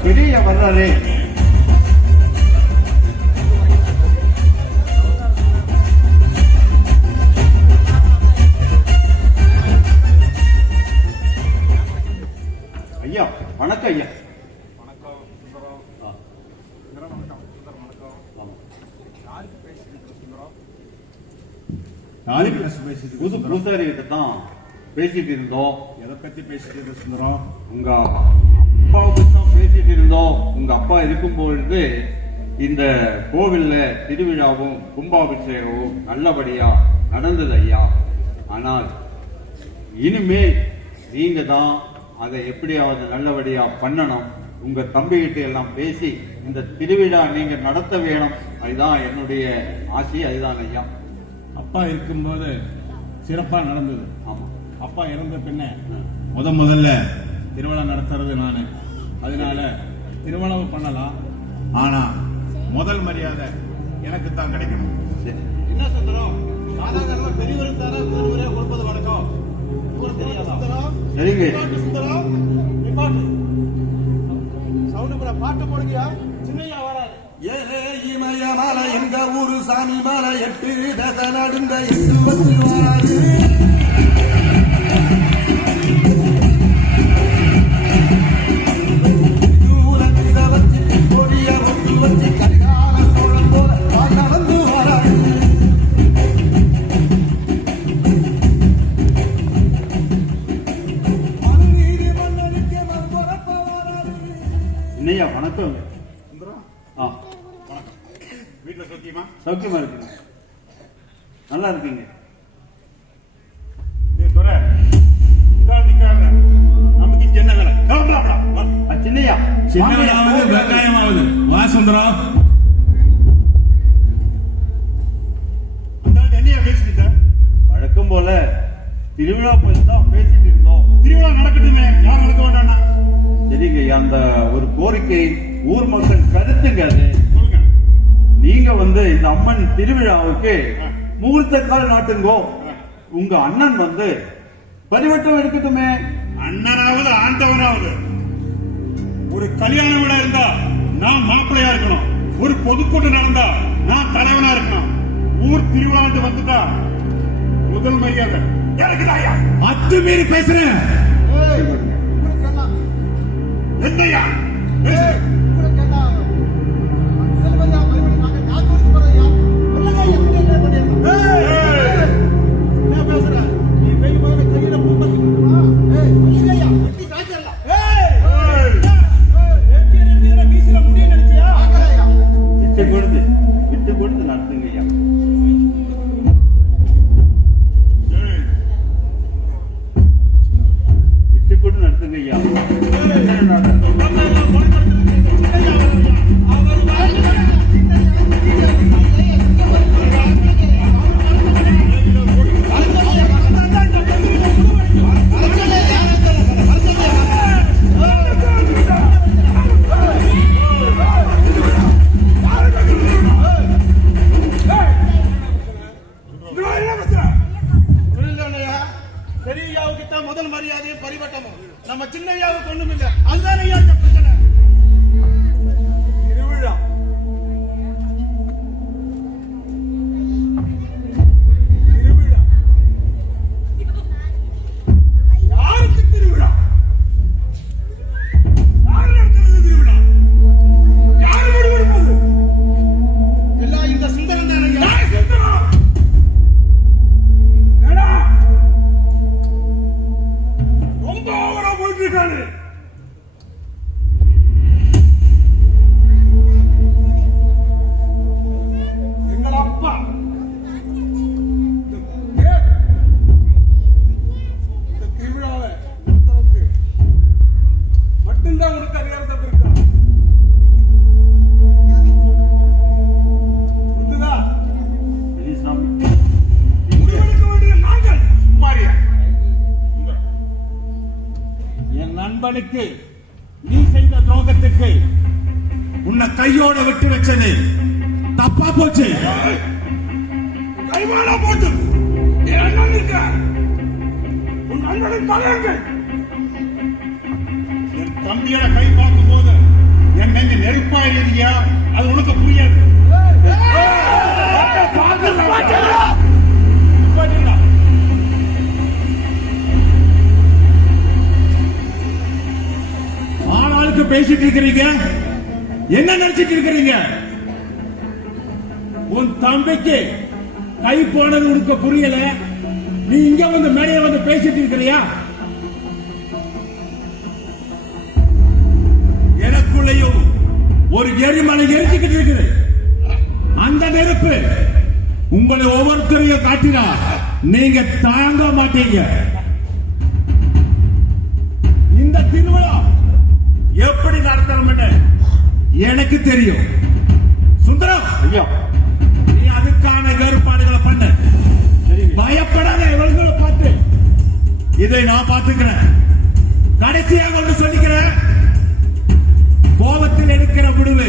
பெரிய வர்றாரே. ஐயா, வணக்கம் ஐயா. புது பூசாரி கிட்ட தான் பேசிட்டு இருந்தோம். எதை பத்தி பேசிட்டு சுந்தரம்? உங்க அப்பாவுக்கு தான் பேசிட்டு இருந்தோம். உங்க அப்பா இருக்கும் பொழுது இந்த கோவில்ல திருவிழாவும் கும்பாபிஷேகமும் நல்லபடியா நடந்தது ஐயா. ஆனால் இனிமே நீங்க தான் அதை எப்படியாவது நல்லபடியா பண்ணணும். உங்க தம்பிகிட்ட எல்லாம் பேசி இந்த திருவிழா நீங்க நடத்த வேணும். அதுதான் என்னுடைய ஆசை. அதுதான் ஐயா. அப்பா இருக்கும்போது சிறப்பா நடந்தது. ஆமா. அப்பா இறந்த பின்ன முதல்ல திருவிழா நடத்துறது நானு. அதனால திருவிழாவை பண்ணலாம். ஆனா முதல் மரியாதை எனக்கு தான் கிடைக்கணும். சரி. என்ன சுந்தரம், சாதாரண பெரியவருக்கு தானே ஒருவரே கொடுப்பது வழக்கம். உங்களுக்கு தெரியாதா? சரிங்க. சுந்தரம், நீ பாட்டு சவுண்டு கூட பாட்டு போடுறியா? சின்னையா வராது. ஏழே இமயமல எங்க ஊரு சாமி மலை 8 தசை நடுங்க 8 வந்து வராது. இன்னையா வணக்கம். ஆ, வீட்டுல சத்தியமா சௌக்கியமா இருக்குங்க. நல்லா இருக்கீங்க. நமக்கு இங்க என்ன வேலை? சின்னையா, சின்னவனாவது வெங்காயமாவது வா சுந்தரம். என்னையா பேசிட்டு வழக்கம் போல திருவிழா பத்தி தான் பேசிட்டு இருந்தோம். திருவிழா நடக்கட்டுமே, யார் நடக்க வேண்டாம்னா? சரிங்க. அந்த ஒரு கோரிக்கை ஊர் மக்கள் கருத்துங்க. அது சொல்லுங்க. நீங்க இந்த அம்மன் திருவிழாவுக்கு முகூர்த்த கால் நாட்டுங்கோ. உங்க அண்ணன் பரிவட்டம் எடுக்கட்டுமே. அண்ணனாவது ஆண்டவனாவது ஒரு கல்யாண விழா இருந்தா நான் மாப்பிள்ளையா இருக்கணும், ஒரு பொதுக்கூட்டம் நடந்தா நான் தலைவனா இருக்கணும், ஊர் திருவிழாண்டு வந்துட்டா முதல் மரியாதை எனக்கு தாயா. அத்துமீறி பேசுறேன். என்னையா விட்டு கொடுத்து நடத்துங்க ஐயா. விட்டு கொடுத்து நடத்துங்க ஐயா. பெரியய்யாவுக்கு தான் முதல் மரியாதையும் பரிவட்டமும், நம்ம சின்னையாவுக்கு ஒண்ணும் இல்ல. அதுதான் ஐயா பிரச்சனை. திருவிழா திருவிழா யாருக்கு திருவிழா? யாரு நடத்துறது திருவிழா? யாரு முடிவெடுப்பது? எல்லாம் இந்த சுந்தரம் தானே ஐயா. ரொம்ப ஓவரா போயிட்டு இருக்காரு. எங்கள் அப்பா இந்த திருவிழாவை நடத்துறதுக்கு மட்டும்தான் உனக்கு அதிகாரத்தை இருக்கா? புரிஞ்சுதா? முடிவெடுக்க வேண்டிய நாங்கள் மாறியா. என் நண்பனுக்கு நீ செய்த துரோகத்துக்கு உன்னை கையோட விட்டு வச்சது தப்பா போச்சு. கைமாடா போட்டு என் அண்ணன் இருக்க உன் அண்ணனின் தலையங்கள். என் தம்பியோட கை பார்க்கும் போது என் நெஞ்சு நெருப்பா இல்லையா? அது உனக்கு புரியாது. ஆளாளுக்கு பேசிட்டு இருக்கிறீங்க, என்ன நினைச்சிட்டு இருக்கிறீங்க? உன் தம்பிக்கு கை போனது உனக்கு புரியல, நீ இங்க வந்து மேடையில வந்து பேசிட்டு இருக்கிறியா? எனக்குள்ளேயும் ஒரு எரிமலை எரிச்சுக்கிட்டு இருக்குது. அந்த நெருப்பு உங்களை ஒவ்வொருத்தரையும் காட்டினா நீங்க தாங்க மாட்டீங்க. இந்த திருவிழா எப்படி நடத்தணும் எனக்கு தெரியும். சுந்தரம் ஐயா நீ அதுக்கான ஏற்பாடுகளை பண்ண. பயப்படாத, இவர்களை பார்த்து இதை நான் பார்த்துக்கிறேன். கடைசியாக ஒன்று சொல்லிக்கிறேன், கோபத்தில் எடுக்கிற முடிவு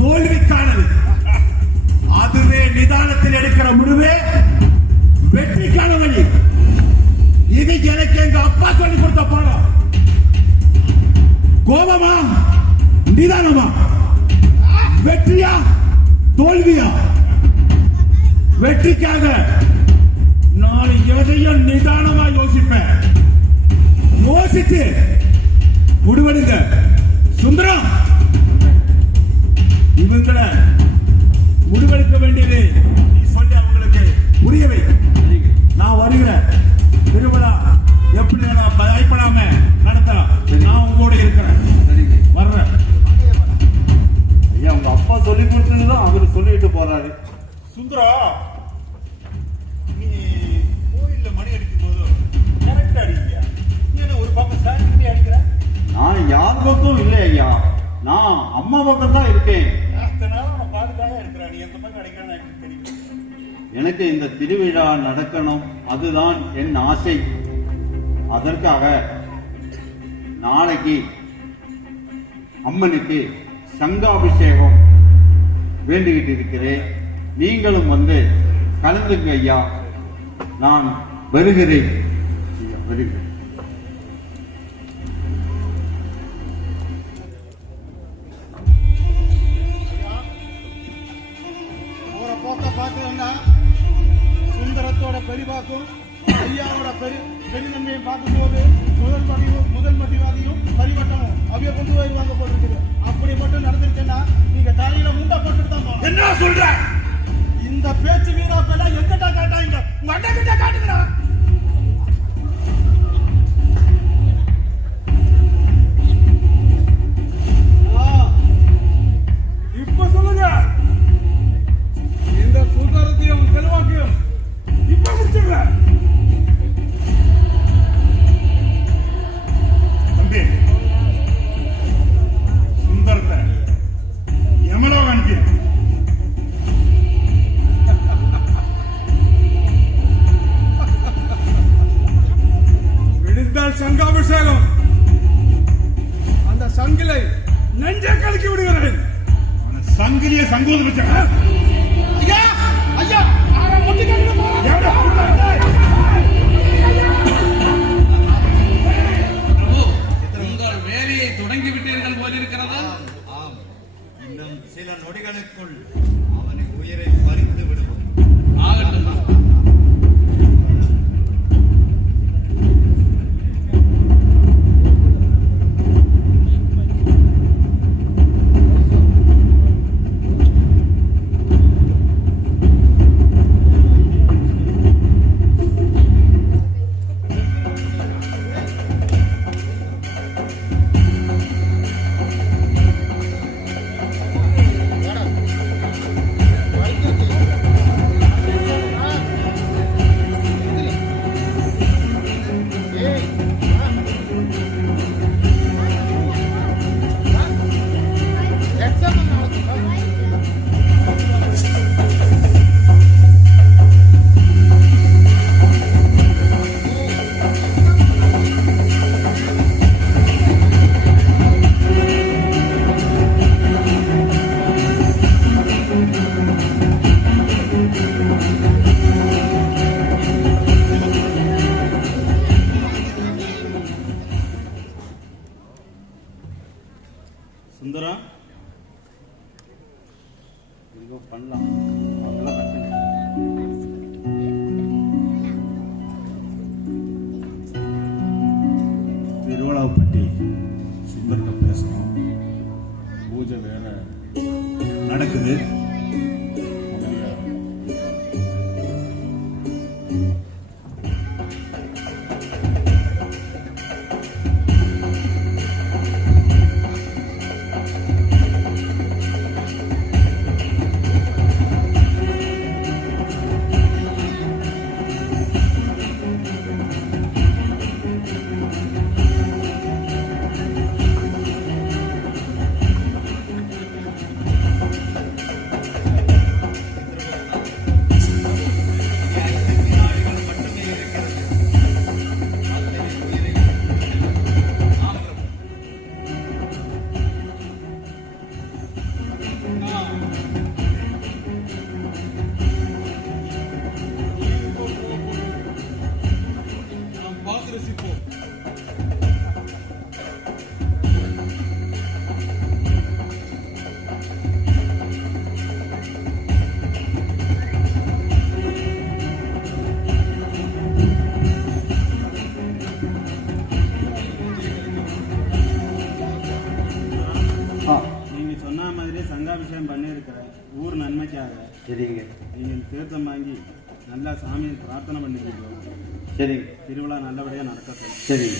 தோல்விக்கானது, அதுவே நிதானத்தில் எடுக்கிற முடிவு வெற்றிக்கான வழி. இது எனக்கு எங்க அப்பா சொல்லி கொடுத்த பாடம். கோபமா நிதானமா, வெற்றியா தோல்வியா? வெற்றிக்காக நான் எதையும் நிதானமா யோசிப்பேன். யோசித்து முடிவெடுங்க. சுந்தரம், இவங்களை முடிவெடுக்க வேண்டியது நீ சொல்லி அவங்களுக்கு புரியவை. நான் வருகிறேன். திருவிழா எப்படி பயப்படாம நடத்தலாம், நான் உங்களோட இருக்கிறேன். வர்றேன். ஐயா உங்க அப்பா சொல்லி கொடுத்ததுதான் அவரு சொல்லிட்டு போறாரு. சுந்தரா, நீ கோயில்ல மணி அடிக்கும் போது கரெக்டா அடிக்கியா? நீ ஒரு பக்கம் சாயி அடிக்கிற? நான் யார் பக்கம் இல்லை ஐயா, நான் அம்மா பக்கம் தான் இருக்கேன். நான் பாதுகாப்பா இருக்கிறேன். நீ எந்த பக்கம் அடிக்கிறான்னு எனக்கு தெரியும். எனக்கு இந்த திருவிழா நடக்கணும், அதுதான் என் ஆசை. அதற்காக நாளைக்கு அம்மனுக்கு சங்காபிஷேகம் வேண்டிக்கிட்டு இருக்கிறேன். நீங்களும் வந்து கலந்துங்க ஐயா. நான் வருகிறேன் ஐயா, வருகிறேன். இருக்கும். ஐயாவோட பெருந்தன்மையை பார்க்கும்போது முதல் மதிவாதியும் பரிவட்டமும் அவைய கொண்டு போயிருவாங்க போல இருக்குது. அப்படி மட்டும் நடந்துருச்சுன்னா நீங்க தலையில முண்டை போட்டுட்டு தான் போகணும். என்ன சொல்ற? இந்த பேச்சு வீராப்பெல்லாம் எங்கிட்ட காட்டாங்க, உங்க அண்ணன் கிட்ட காட்டுகிறா. இப்ப சொல்லுங்க. இந்த சுதந்திரத்தையும் செல்வாக்கையும் இப்ப முடிச்சிடுற. தம்பி, சுந்தரத்தை யமலோகம் அனுப்பி. விடுத்தால் சங்காபிஷேகம். அந்த சங்கிலை நெஞ்சை கலக்கி விடுகிறேன். சங்கிலிய சங்கோது வச்ச ஐயா ஐயா உங்கள் வேலையை தொடங்கி விட்டீர்கள் போலிருக்கிறது. ஆம், இன்னும் சில நொடிகளுக்குள் அவனை உயிரை பறித்து விடுவோம். ஆகட்டும். சுந்தரம் பண்ணலாம் அவங்களாம் கட்டுங்க. திருவிழாப்பட்டி சுந்தர்கிட்ட பேசணும். பூஜை வேற நடக்குது. சங்காபிஷேகம் பண்ணியிருக்கிறேன் ஊர் நன்மைக்காக. சரிங்க. நீங்கள் தீர்த்தம் வாங்கி நல்லா சாமியை பிரார்த்தனை பண்ணிக்கிறோம். சரிங்க. திருவிழா நல்லபடியாக நடக்கட்டும். சரிங்க.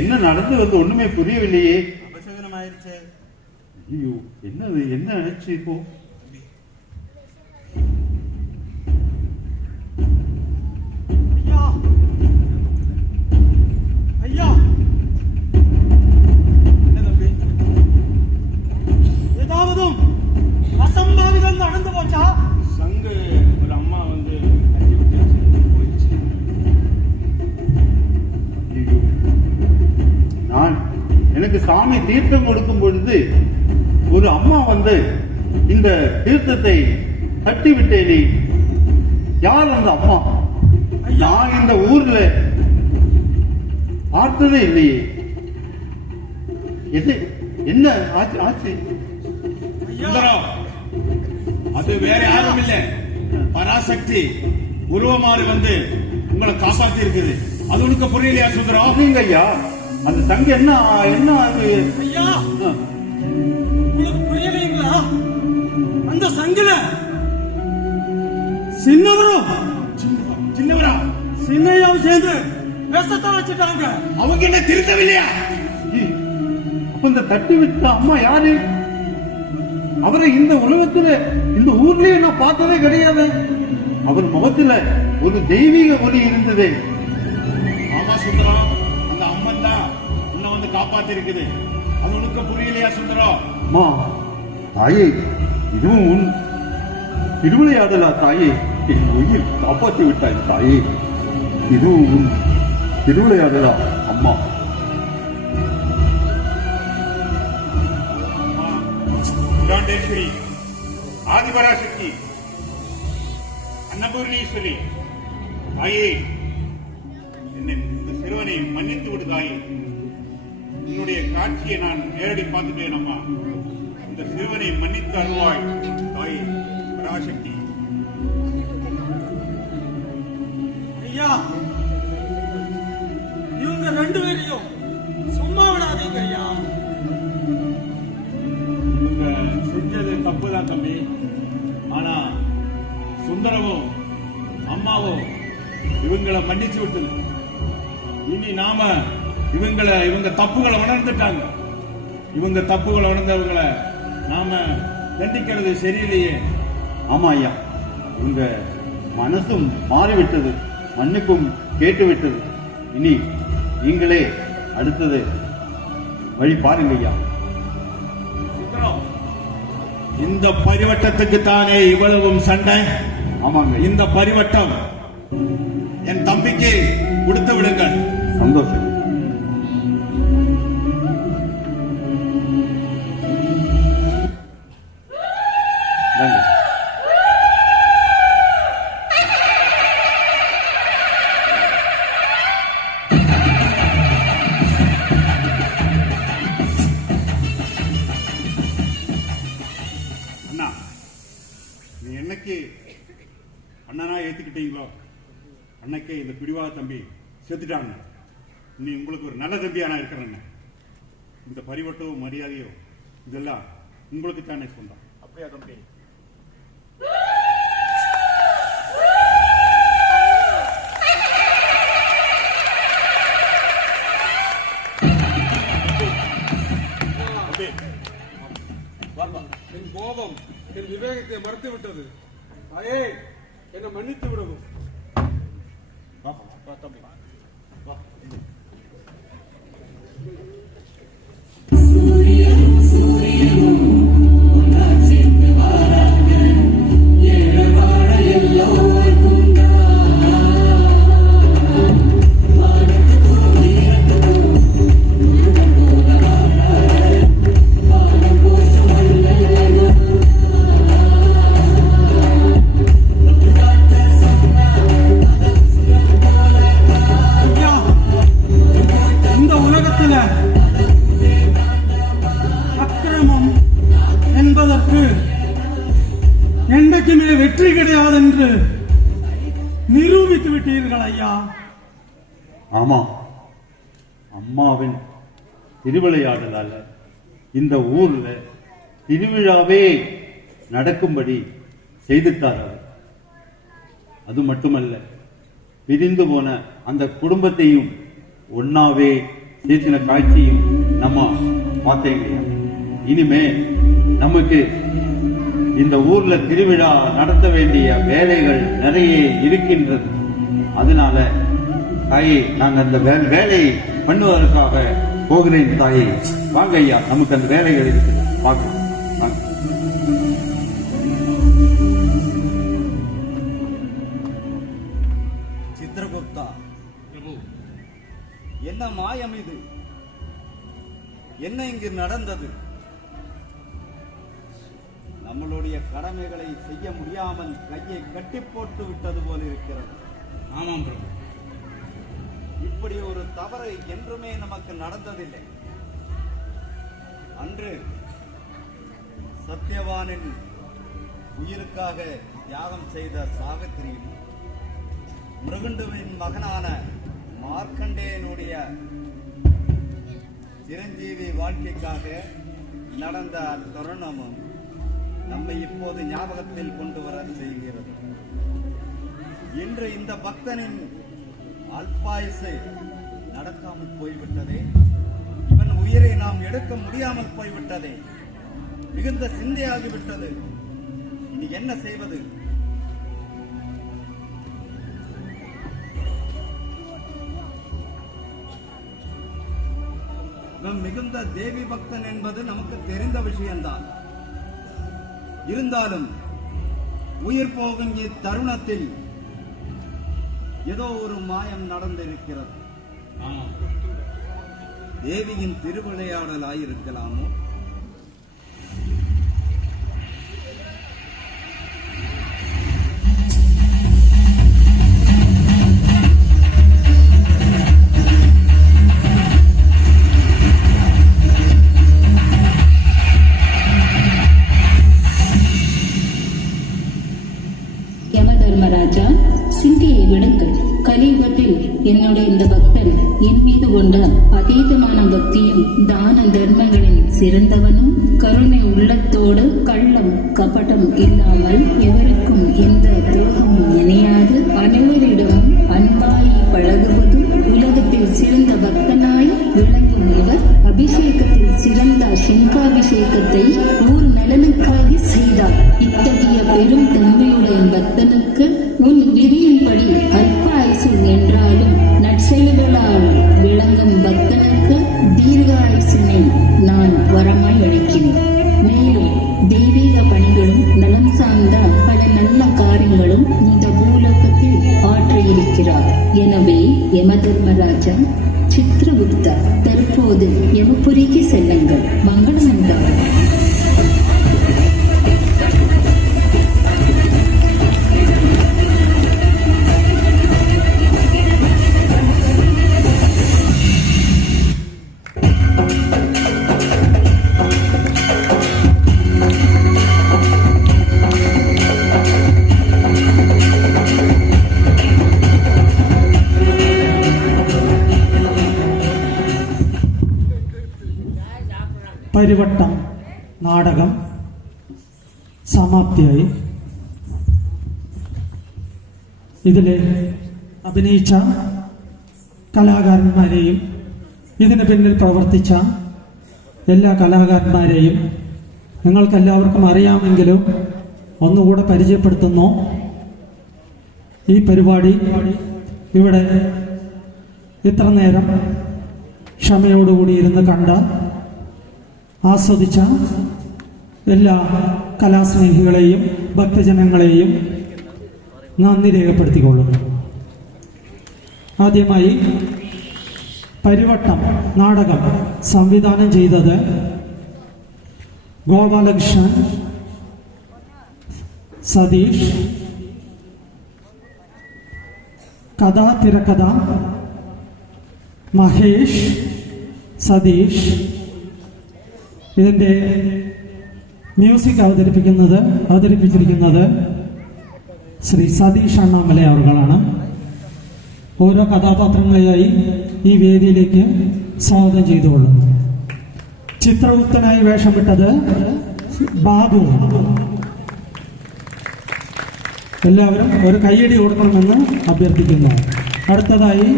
என்ன நடந்து வந்து ஒண்ணுமே புரியவில்லையே. அபசகனம் ஆயிடுச்சு. ஐயோ, என்னது, என்ன ஆச்சு இப்போ? ஐயா ஐயா, என்ன தம்பி, ஏதாவதும் அசம்பாவிதம் நடந்து போச்சா? சங்கு ஒரு அம்மா வந்து கட்டி விட்டு போயிடுச்சு. எனக்கு சாமி தீர்த்தம் கொடுக்கும் பொழுது ஒரு அம்மா வந்து இந்த தீர்த்தத்தை தட்டி விட்டேனே. யார் அந்த அம்மா? நான் இந்த ஊர்ல பார்த்ததே இல்லையே. என்ன ஆச்சு? சுந்தரம், அது வேற யாரும் இல்ல, பராசக்தி உருவமாறு வந்து உங்களை காப்பாத்தி இருக்குது. அது உனக்கு புரியலையா சுந்தரம்? அப்படிங்க ஐயா, அந்த சங்கு என்ன அது? ஐயா, உங்களுக்கு புரியலைங்களா? அந்த சங்குல சின்னவரா சின்னையாவும் சேர்ந்து விஷத்தை வச்சுட்டாங்க. அவங்க என்ன திருத்தவில்லையா? அப்ப இந்த தட்டி விட்ட அம்மா யாரு? அவரை இந்த உலகத்துல இந்த ஊர்லயே நான் பார்த்ததே கிடையாது. அவர் முகத்துல ஒரு தெய்வீக ஒளி இருந்தது. ஆமா சுந்தரம், அந்த அம்மன் தான் உன்னை வந்து காப்பாத்தி இருக்குது. அது உனக்கு புரியலையா சுந்தரம்? அம்மா, தாயே, இதுவும் உன் திருவிளையாடலா தாயே? என் உயிர் காப்பாற்றி விட்டாய் தாயே. இதுவும் உன் திருவிளையாடலா அம்மா? காண்டேஸ்வரி, ஆதிபராசக்தி, அன்னபூர்ணீஸ்வரி தாயே, என்னை இந்த சிறுவனை மன்னித்து விடு தாயே. உன்னுடைய காட்சியை நான் நேரடி பார்த்துட்டேன் அம்மா. இந்த சிறுவனை மன்னித்து அருள்வாய் தாயே பராசக்தி. ஐயா, இவங்க ரெண்டு பேரையும் சும்மா விடாதீங்க ஐயா. இவங்க செஞ்சது தப்புதான் தம்பி. ஆனா சுந்தரமும் அம்மாவும் இவங்களை மன்னிச்சு விட்டது. இனி நாம இவங்க தப்புகளை உணர்ந்துட்டாங்க. இவங்க தப்புகளை உணர்ந்தவங்களை நாம தண்டிக்கிறது சரியில்லையே. ஆமா ஐயா, உங்க மனசும் மாறிவிட்டது, மன்னிப்பும் கேட்டுவிட்டது. இனி நீங்களே அடுத்தது வழி பாருங்க ஐயா. இந்த பரிவட்டத்துக்கு தானே இவ்வளவும் சண்டை? ஆமாங்க, இந்த பரிவட்டம் என் தம்பிக்கு கொடுத்து விடுங்கள். சந்தோஷம். நன்றி. அண்ணா, நீ என்னைக்கு அண்ணனா ஏத்துக்கிட்டீங்களோ அன்னைக்கே இந்த பிடிவாத தம்பி செத்துட்டாங்க. நீ உங்களுக்கு ஒரு நல்ல தம்பியா நான் இருக்கிறேன். இந்த பரிவட்டோ மரியாதையோ இதெல்லாம் உங்களுக்கு தானே சொந்தம். அப்படியா தம்பி? என் கோபம் என் விவேகத்தை மறுத்து விட்டது. தாயே, என்னை மன்னித்து விடவும். தம்பி வா. என்றைக்குமே வெற்றி கிடையாது என்று நிரூபித்து விட்டீர்கள் ஐயா. ஆமா, அம்மாவின் திருவிளையாடலால இந்த ஊர்ல திருவிழாவே நடக்கும்படி செய்துட்டார். அது மட்டுமல்ல, பிரிந்து போன அந்த குடும்பத்தையும் ஒன்னாவே சேர்த்தின காட்சியும் நம்ம பார்த்தேங்க. இனிமே நமக்கு இந்த ஊர்ல திருவிழா நடத்த வேண்டிய வேலைகள் நிறைய இருக்கின்றது. அதனால தாயே, நாங்க அந்த வேலையை பண்ணுவதற்காக போகிறேன் தாயே. வாங்க ஐயா, நமக்கு அந்த வேலைகள் இருக்கு, பார்க்கலாம். சித்திரகுப்தா, என்ன மாயம் இது? என்ன இங்கு நடந்தது? நம்மளுடைய கடமைகளை செய்ய முடியாமல் கையை கட்டி போட்டு விட்டது போல் இருக்கிறது. ஆமாம் பிரபு. இப்படி ஒரு தவறு என்றுமே நமக்கு நடந்ததில்லை. அன்று சத்யவானின் உயிருக்காக தியாகம் செய்த சாவித்திரி, மிருகண்டுவின் மகனான மார்க்கண்டேயனுடைய சிரஞ்சீவி வாழ்க்கைக்காக நடந்த தருணமும் நம்மை இப்போது ஞாபகத்தில் கொண்டு வர செய்கிறது. இன்று இந்த பக்தனின் அல்பாயுசு நடக்காமல் போய்விட்டதே, இவன் உயிரை நாம் எடுக்க முடியாமல் போய்விட்டதே, மிகுந்த சிந்தையாகிவிட்டது. இனி என்ன செய்வது? இவன் மிகுந்த தேவி பக்தன் என்பது நமக்கு தெரிந்த விஷயம்தான். இருந்தாலும் உயிர் போகும் இத்தருணத்தில் ஏதோ ஒரு மாயம் நடந்திருக்கிறது. தேவியின் திருவிளையாடலாயிருக்கலாமோ? யமதர்மராஜா, சிந்தியை விடுங்கள். கலியுகத்தில் என்னுடைய இந்த பக்தன் என் மீது கொண்ட அதீதமான பக்தியும் தான தர்மங்களின் சிறந்தவனும் கருணை உள்ளத்தோடு கள்ளம் கபடம் இல்லாமல் எவருக்கும் எந்த துரோகமும் நினையாது அனைவரிடமும் அன்பாய் பழகுவதும் உலகத்தில் சிறந்த பக்தனாய் விளங்கும் இவர் அபிஷேகத்தில் சிறந்த சிங்காபிஷேகத்தை ஊர் நலனுக்காக செய்தார். இத்தகைய பெரும் தன்மையுடைய பக்தனுக்கு உன் விதியின்படி அல்ப ஆயுசு என்றாலும் நற்செயல்களால் விளங்கும் பக்தனுக்கு தீர்க்க ஆயுசினை நான் வரமாய் அளிக்கிறேன். மேலும் தெய்வீக பணிகளும் நலம் சார்ந்த பல நல்ல காரியங்களும் இந்த பூலோகத்தில் ஆற்றியிருக்கிறார். எனவே யமதர்மராஜா, சித்ரகுப்தா, தற்போது யமபுரிக்கு செல்லுங்கள். மங்களம் உண்டாகும். പരിവട്ടം നാടകം സമാപ്തിയായി. ഇതിലെ അഭിനയിച്ച കലാകാരന്മാരെയും ഇതിന് പിന്നിൽ പ്രവർത്തിച്ച എല്ലാ കലാകാരന്മാരെയും നിങ്ങൾക്കെല്ലാവർക്കും അറിയാമെങ്കിലും ഒന്നുകൂടെ പരിചയപ്പെടുത്തുന്നു. ഈ പരിപാടി ഇവിടെ ഇത്ര നേരം ക്ഷമയോടുകൂടി ഇരുന്ന് കണ്ട ആസ്വദിച്ച എല്ലാ കലാസ്നേഹികളെയും ഭക്തജനങ്ങളെയും നന്ദി രേഖപ്പെടുത്തിക്കൊള്ളുന്നു. ആദ്യമായി പരിവട്ടം നാടകം സംവിധാനം ചെയ്തത് ഗോപാലകൃഷ്ണൻ, സതീഷ്, കഥ തിരക്കഥ മഹേഷ്, സതീഷ്. ഇതിൻ്റെ മ്യൂസിക് അവതരിപ്പിച്ചിരിക്കുന്നത് ശ്രീ സതീഷ് അണ്ണാമല അവർകളാണ്. ഓരോ കഥാപാത്രങ്ങളെയായി ഈ വേദിയിലേക്ക് സ്വാഗതം ചെയ്തുകൊള്ളുന്നു. ചിത്രഗുപ്തനായി വേഷമിട്ടത് ബാബു. എല്ലാവരും ഒരു കയ്യടി കൊടുക്കണമെന്ന് അഭ്യർത്ഥിക്കുന്നു. അടുത്തതായി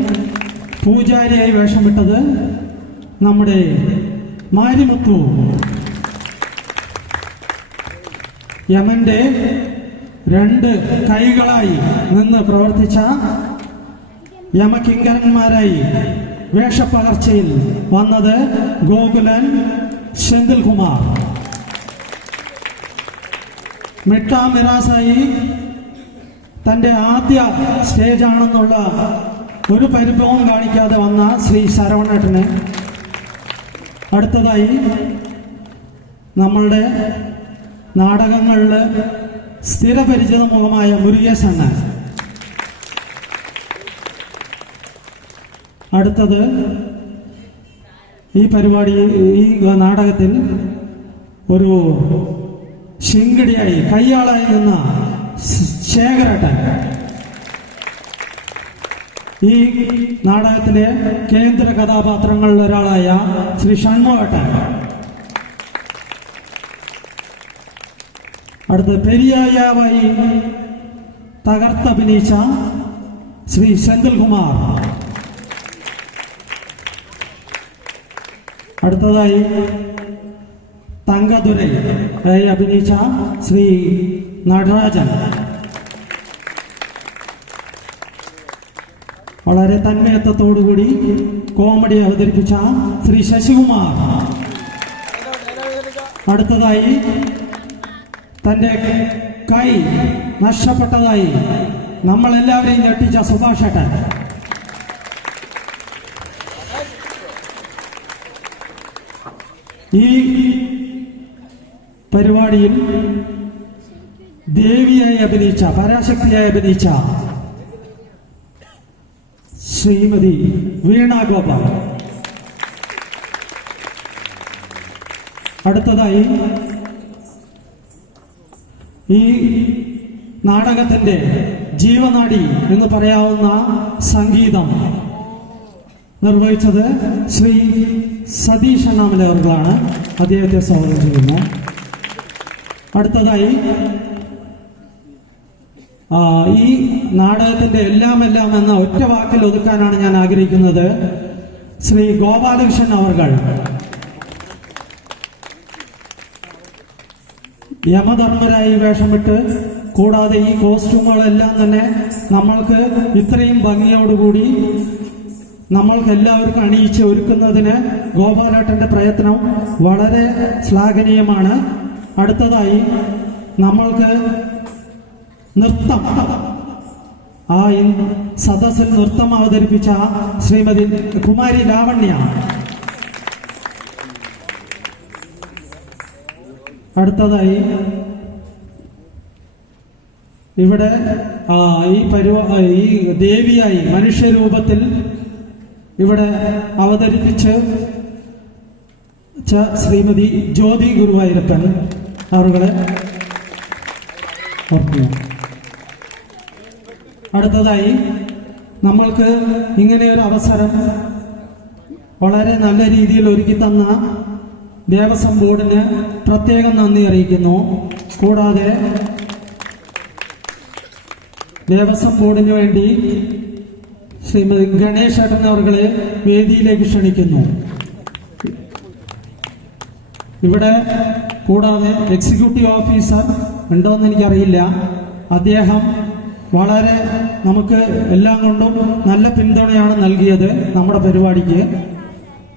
പൂജാരിയായി വേഷമിട്ടത് നമ്മുടെ മാരിമുത്തു. യമന്റെ 2 കൈകളായി നിന്ന് പ്രവർത്തിച്ച യമകിങ്കരന്മാരായി വേഷപ്പകർച്ചയിൽ വന്നത് ഗോകുലൻ, സെന്തിൽകുമാർ. മിട്ടാ മിറാസായി തന്റെ ആദ്യ സ്റ്റേജാണെന്നുള്ള ഒരു പരിഭവം കാണിക്കാതെ വന്ന ശ്രീ ശരവണേട്ടനെ അടുത്തതായി നമ്മളുടെ നാടകങ്ങളിൽ സ്ഥിരപരിചിത മുഖമായ മുരുകേശണ്ണൻ. അടുത്തത് ഈ പരിപാടി ഈ നാടകത്തിൽ ഒരു ശിങ്കിടിയായി കയ്യാളായി നിന്ന ശേഖരേട്ടൻ. ഈ നാടകത്തിലെ കേന്ദ്ര കഥാപാത്രങ്ങളിൽ ഒരാളായ ശ്രീ ഷൺമുഖേട്ടൻ. അടുത്ത പെരിയായാവായി തകർത്തഭിനയിച്ച ശ്രീ സെന്തിൽകുമാർ. അടുത്തതായി തങ്കദുരൈ അഭിനയിച്ച ശ്രീ നടരാജൻ. വളരെ തന്മയത്വത്തോടുകൂടി കോമഡി അവതരിപ്പിച്ച ശ്രീ ശശികുമാർ. അടുത്തതായി തന്റെ കൈ നഷ്ടപ്പെട്ടതായി നമ്മളെല്ലാവരെയും ഞെട്ടിച്ച സുഭാഷേട്ടൻ. ഈ പരിപാടിയിൽ ദേവിയായി അഭിനയിച്ച പരാശക്തിയായി അഭിനയിച്ച ശ്രീമതി വീണ ഗോപാൽ. അടുത്തതായി ഈ നാടകത്തിന്റെ ജീവനാടി എന്ന് പറയാവുന്ന സംഗീതം നിർവഹിച്ചത് ശ്രീ സതീഷ് അണ്ണാമല അവർകളാണ്. അദ്ദേഹത്തെ സ്വാഗതം ചെയ്യുന്നു. അടുത്തതായി ഈ നാടകത്തിന്റെ എല്ലാം എന്ന ഒറ്റ വാക്കിൽ ഒതുക്കാനാണ് ഞാൻ ആഗ്രഹിക്കുന്നത്. ശ്രീ ഗോപാലകൃഷ്ണൻ അവർകൾ യമധർമ്മരായി വേഷമിട്ട്, കൂടാതെ ഈ കോസ്റ്റ്യൂമുകളെല്ലാം തന്നെ നമ്മൾക്ക് ഇത്രയും ഭംഗിയോടുകൂടി നമ്മൾക്ക് എല്ലാവർക്കും അണിയിച്ച് ഒരുക്കുന്നതിന് ഗോപാലേട്ടന്റെ പ്രയത്നം വളരെ ശ്ലാഘനീയമാണ്. അടുത്തതായി നമ്മൾക്ക് നൃത്തം, ആ സദസ്സിൽ നൃത്തം അവതരിപ്പിച്ച ശ്രീമതി കുമാരി ലാവണ്യ. അടുത്തതായി ഇവിടെ ഈ ദേവിയായി മനുഷ്യരൂപത്തിൽ ഇവിടെ അവതരിപ്പിച്ച് ശ്രീമതി ജ്യോതി ഗുരുവായൂരപ്പൻ അവരുടെ ഓർക്കുന്നു. അടുത്തതായി നമ്മൾക്ക് ഇങ്ങനെയൊരു അവസരം വളരെ നല്ല രീതിയിൽ ഒരുക്കി തന്ന ദേവസ്വം ബോർഡിന് പ്രത്യേകം നന്ദി അറിയിക്കുന്നു. കൂടാതെ ദേവസ്വം ബോർഡിന് വേണ്ടി ശ്രീമതി ഗണേശേട്ടൻ അവരുടെ വേദിയിലേക്ക് ക്ഷണിക്കുന്നു. ഇവിടെ കൂടാതെ എക്സിക്യൂട്ടീവ് ഓഫീസർ ഉണ്ടോയെന്ന് എനിക്കറിയില്ല. അദ്ദേഹം വളരെ നമുക്ക് എല്ലാം കൊണ്ടും നല്ല പിന്തുണയാണ് നൽകിയത് നമ്മുടെ പരിപാടിക്ക്.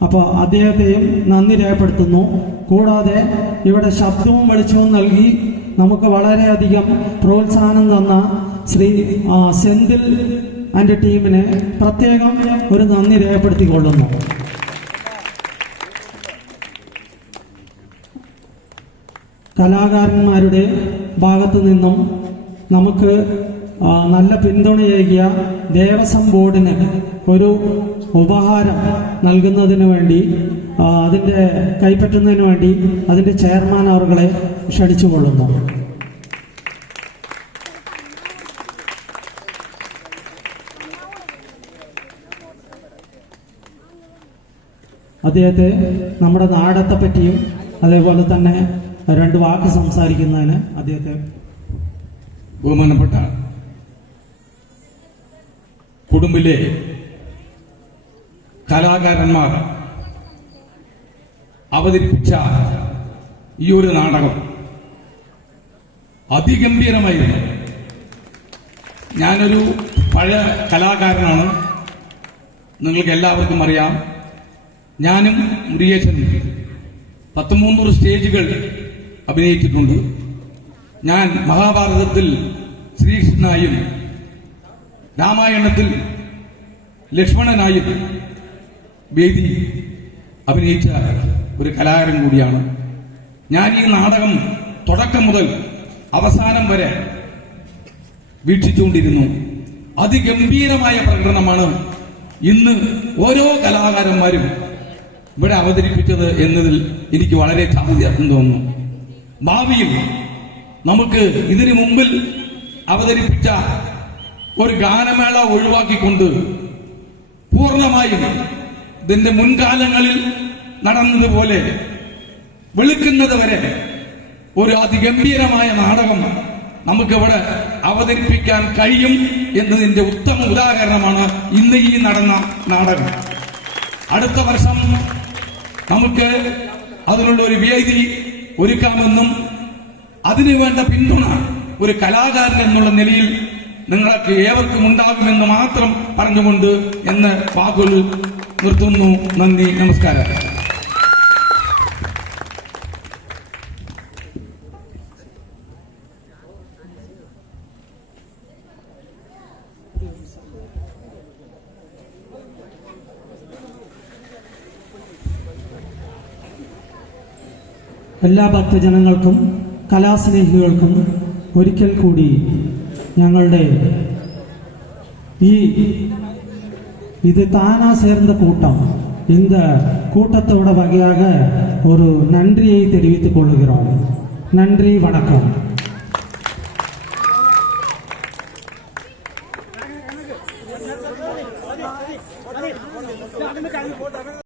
അപ്പോൾ അദ്ദേഹത്തെയും നന്ദി രേഖപ്പെടുത്തുന്നു. കൂടാതെ ഇവിടെ ശബ്ദവും വെളിച്ചവും നൽകി നമുക്ക് വളരെയധികം പ്രോത്സാഹനം തന്ന ശ്രീ സെന്തിൽ ആൻഡ് ടീമിനെ പ്രത്യേകം ഒരു നന്ദി രേഖപ്പെടുത്തിക്കൊള്ളുന്നു. കലാകാരന്മാരുടെ ഭാഗത്തു നിന്നും നമുക്ക് നല്ല പിന്തുണയേകിയ ദേവസ്വം ബോർഡിന് ഒരു ഉപഹാരം നൽകുന്നതിന് വേണ്ടി, അതിൻ്റെ കൈപ്പറ്റുന്നതിന് വേണ്ടി അതിൻ്റെ ചെയർമാൻ അവരെ ക്ഷണിച്ചുകൊള്ളുന്നു. അദ്ദേഹത്തെ നമ്മുടെ നാടത്തെ പറ്റിയും അതേപോലെ തന്നെ രണ്ട് വാക്ക് സംസാരിക്കുന്നതിന് അദ്ദേഹത്തെ ബഹുമാനപ്പെട്ട കുടുംബിലെ കലാകാരന്മാർ അവതരിപ്പിച്ച ഈ ഒരു നാടകം അതിഗംഭീരമായിരുന്നു. ഞാനൊരു പഴയ കലാകാരനാണ്, നിങ്ങൾക്ക് എല്ലാവർക്കും അറിയാം. ഞാനും മുരുകേശനും 1300 സ്റ്റേജുകൾ അഭിനയിച്ചിട്ടുണ്ട്. ഞാൻ മഹാഭാരതത്തിൽ ശ്രീകൃഷ്ണനായും രാമായണത്തിൽ ലക്ഷ്മണനായും വേദി അഭിനയിച്ച ഒരു കലാകാരൻ കൂടിയാണ്. ഞാൻ ഈ നാടകം തുടക്കം മുതൽ അവസാനം വരെ വീക്ഷിച്ചുകൊണ്ടിരുന്നു. അതിഗംഭീരമായ പ്രകടനമാണ് ഇന്ന് ഓരോ കലാകാരന്മാരും ഇവിടെ അവതരിപ്പിച്ചത് എന്നതിൽ എനിക്ക് വളരെ ചാരിത്യം തോന്നുന്നു. ഭാവിയിൽ നമുക്ക് ഇതിനു മുമ്പിൽ അവതരിപ്പിച്ച ഒരു ഗാനമേള ഒഴിവാക്കിക്കൊണ്ട് പൂർണ്ണമായും ഇതിന്റെ മുൻകാലങ്ങളിൽ നടന്നതുപോലെ വെളുക്കുന്നത് വരെ ഒരു അതിഗംഭീരമായ നാടകം നമുക്കിവിടെ അവതരിപ്പിക്കാൻ കഴിയും എന്നതിന്റെ ഉത്തമ ഉദാഹരണമാണ് ഇന്ന് ഈ നടന്ന നാടകം. അടുത്ത വർഷം നമുക്ക് അതിനുള്ള ഒരു വേദി ഒരുക്കാമെന്നും അതിനുവേണ്ട പിന്തുണ ഒരു കലാകാരൻ എന്നുള്ള നിലയിൽ നിങ്ങൾക്ക് ഏവർക്കും ഉണ്ടാകുമെന്ന് മാത്രം പറഞ്ഞുകൊണ്ട് എന്നെ വാക്കുകൾ നിർത്തുന്നു. നന്ദി, നമസ്കാരം. എല്ലാ ഭക്തജനങ്ങൾക്കും കലാസ്നേഹികൾക്കും ഒരിക്കൽ കൂടി ഞങ്ങളുടെ இது தானா சேர்ந்த கூட்டம், இந்த கூட்டத்தோட வகையாக ஒரு நன்றியை தெரிவித்துக் கொள்கிறோம். நன்றி, வணக்கம்.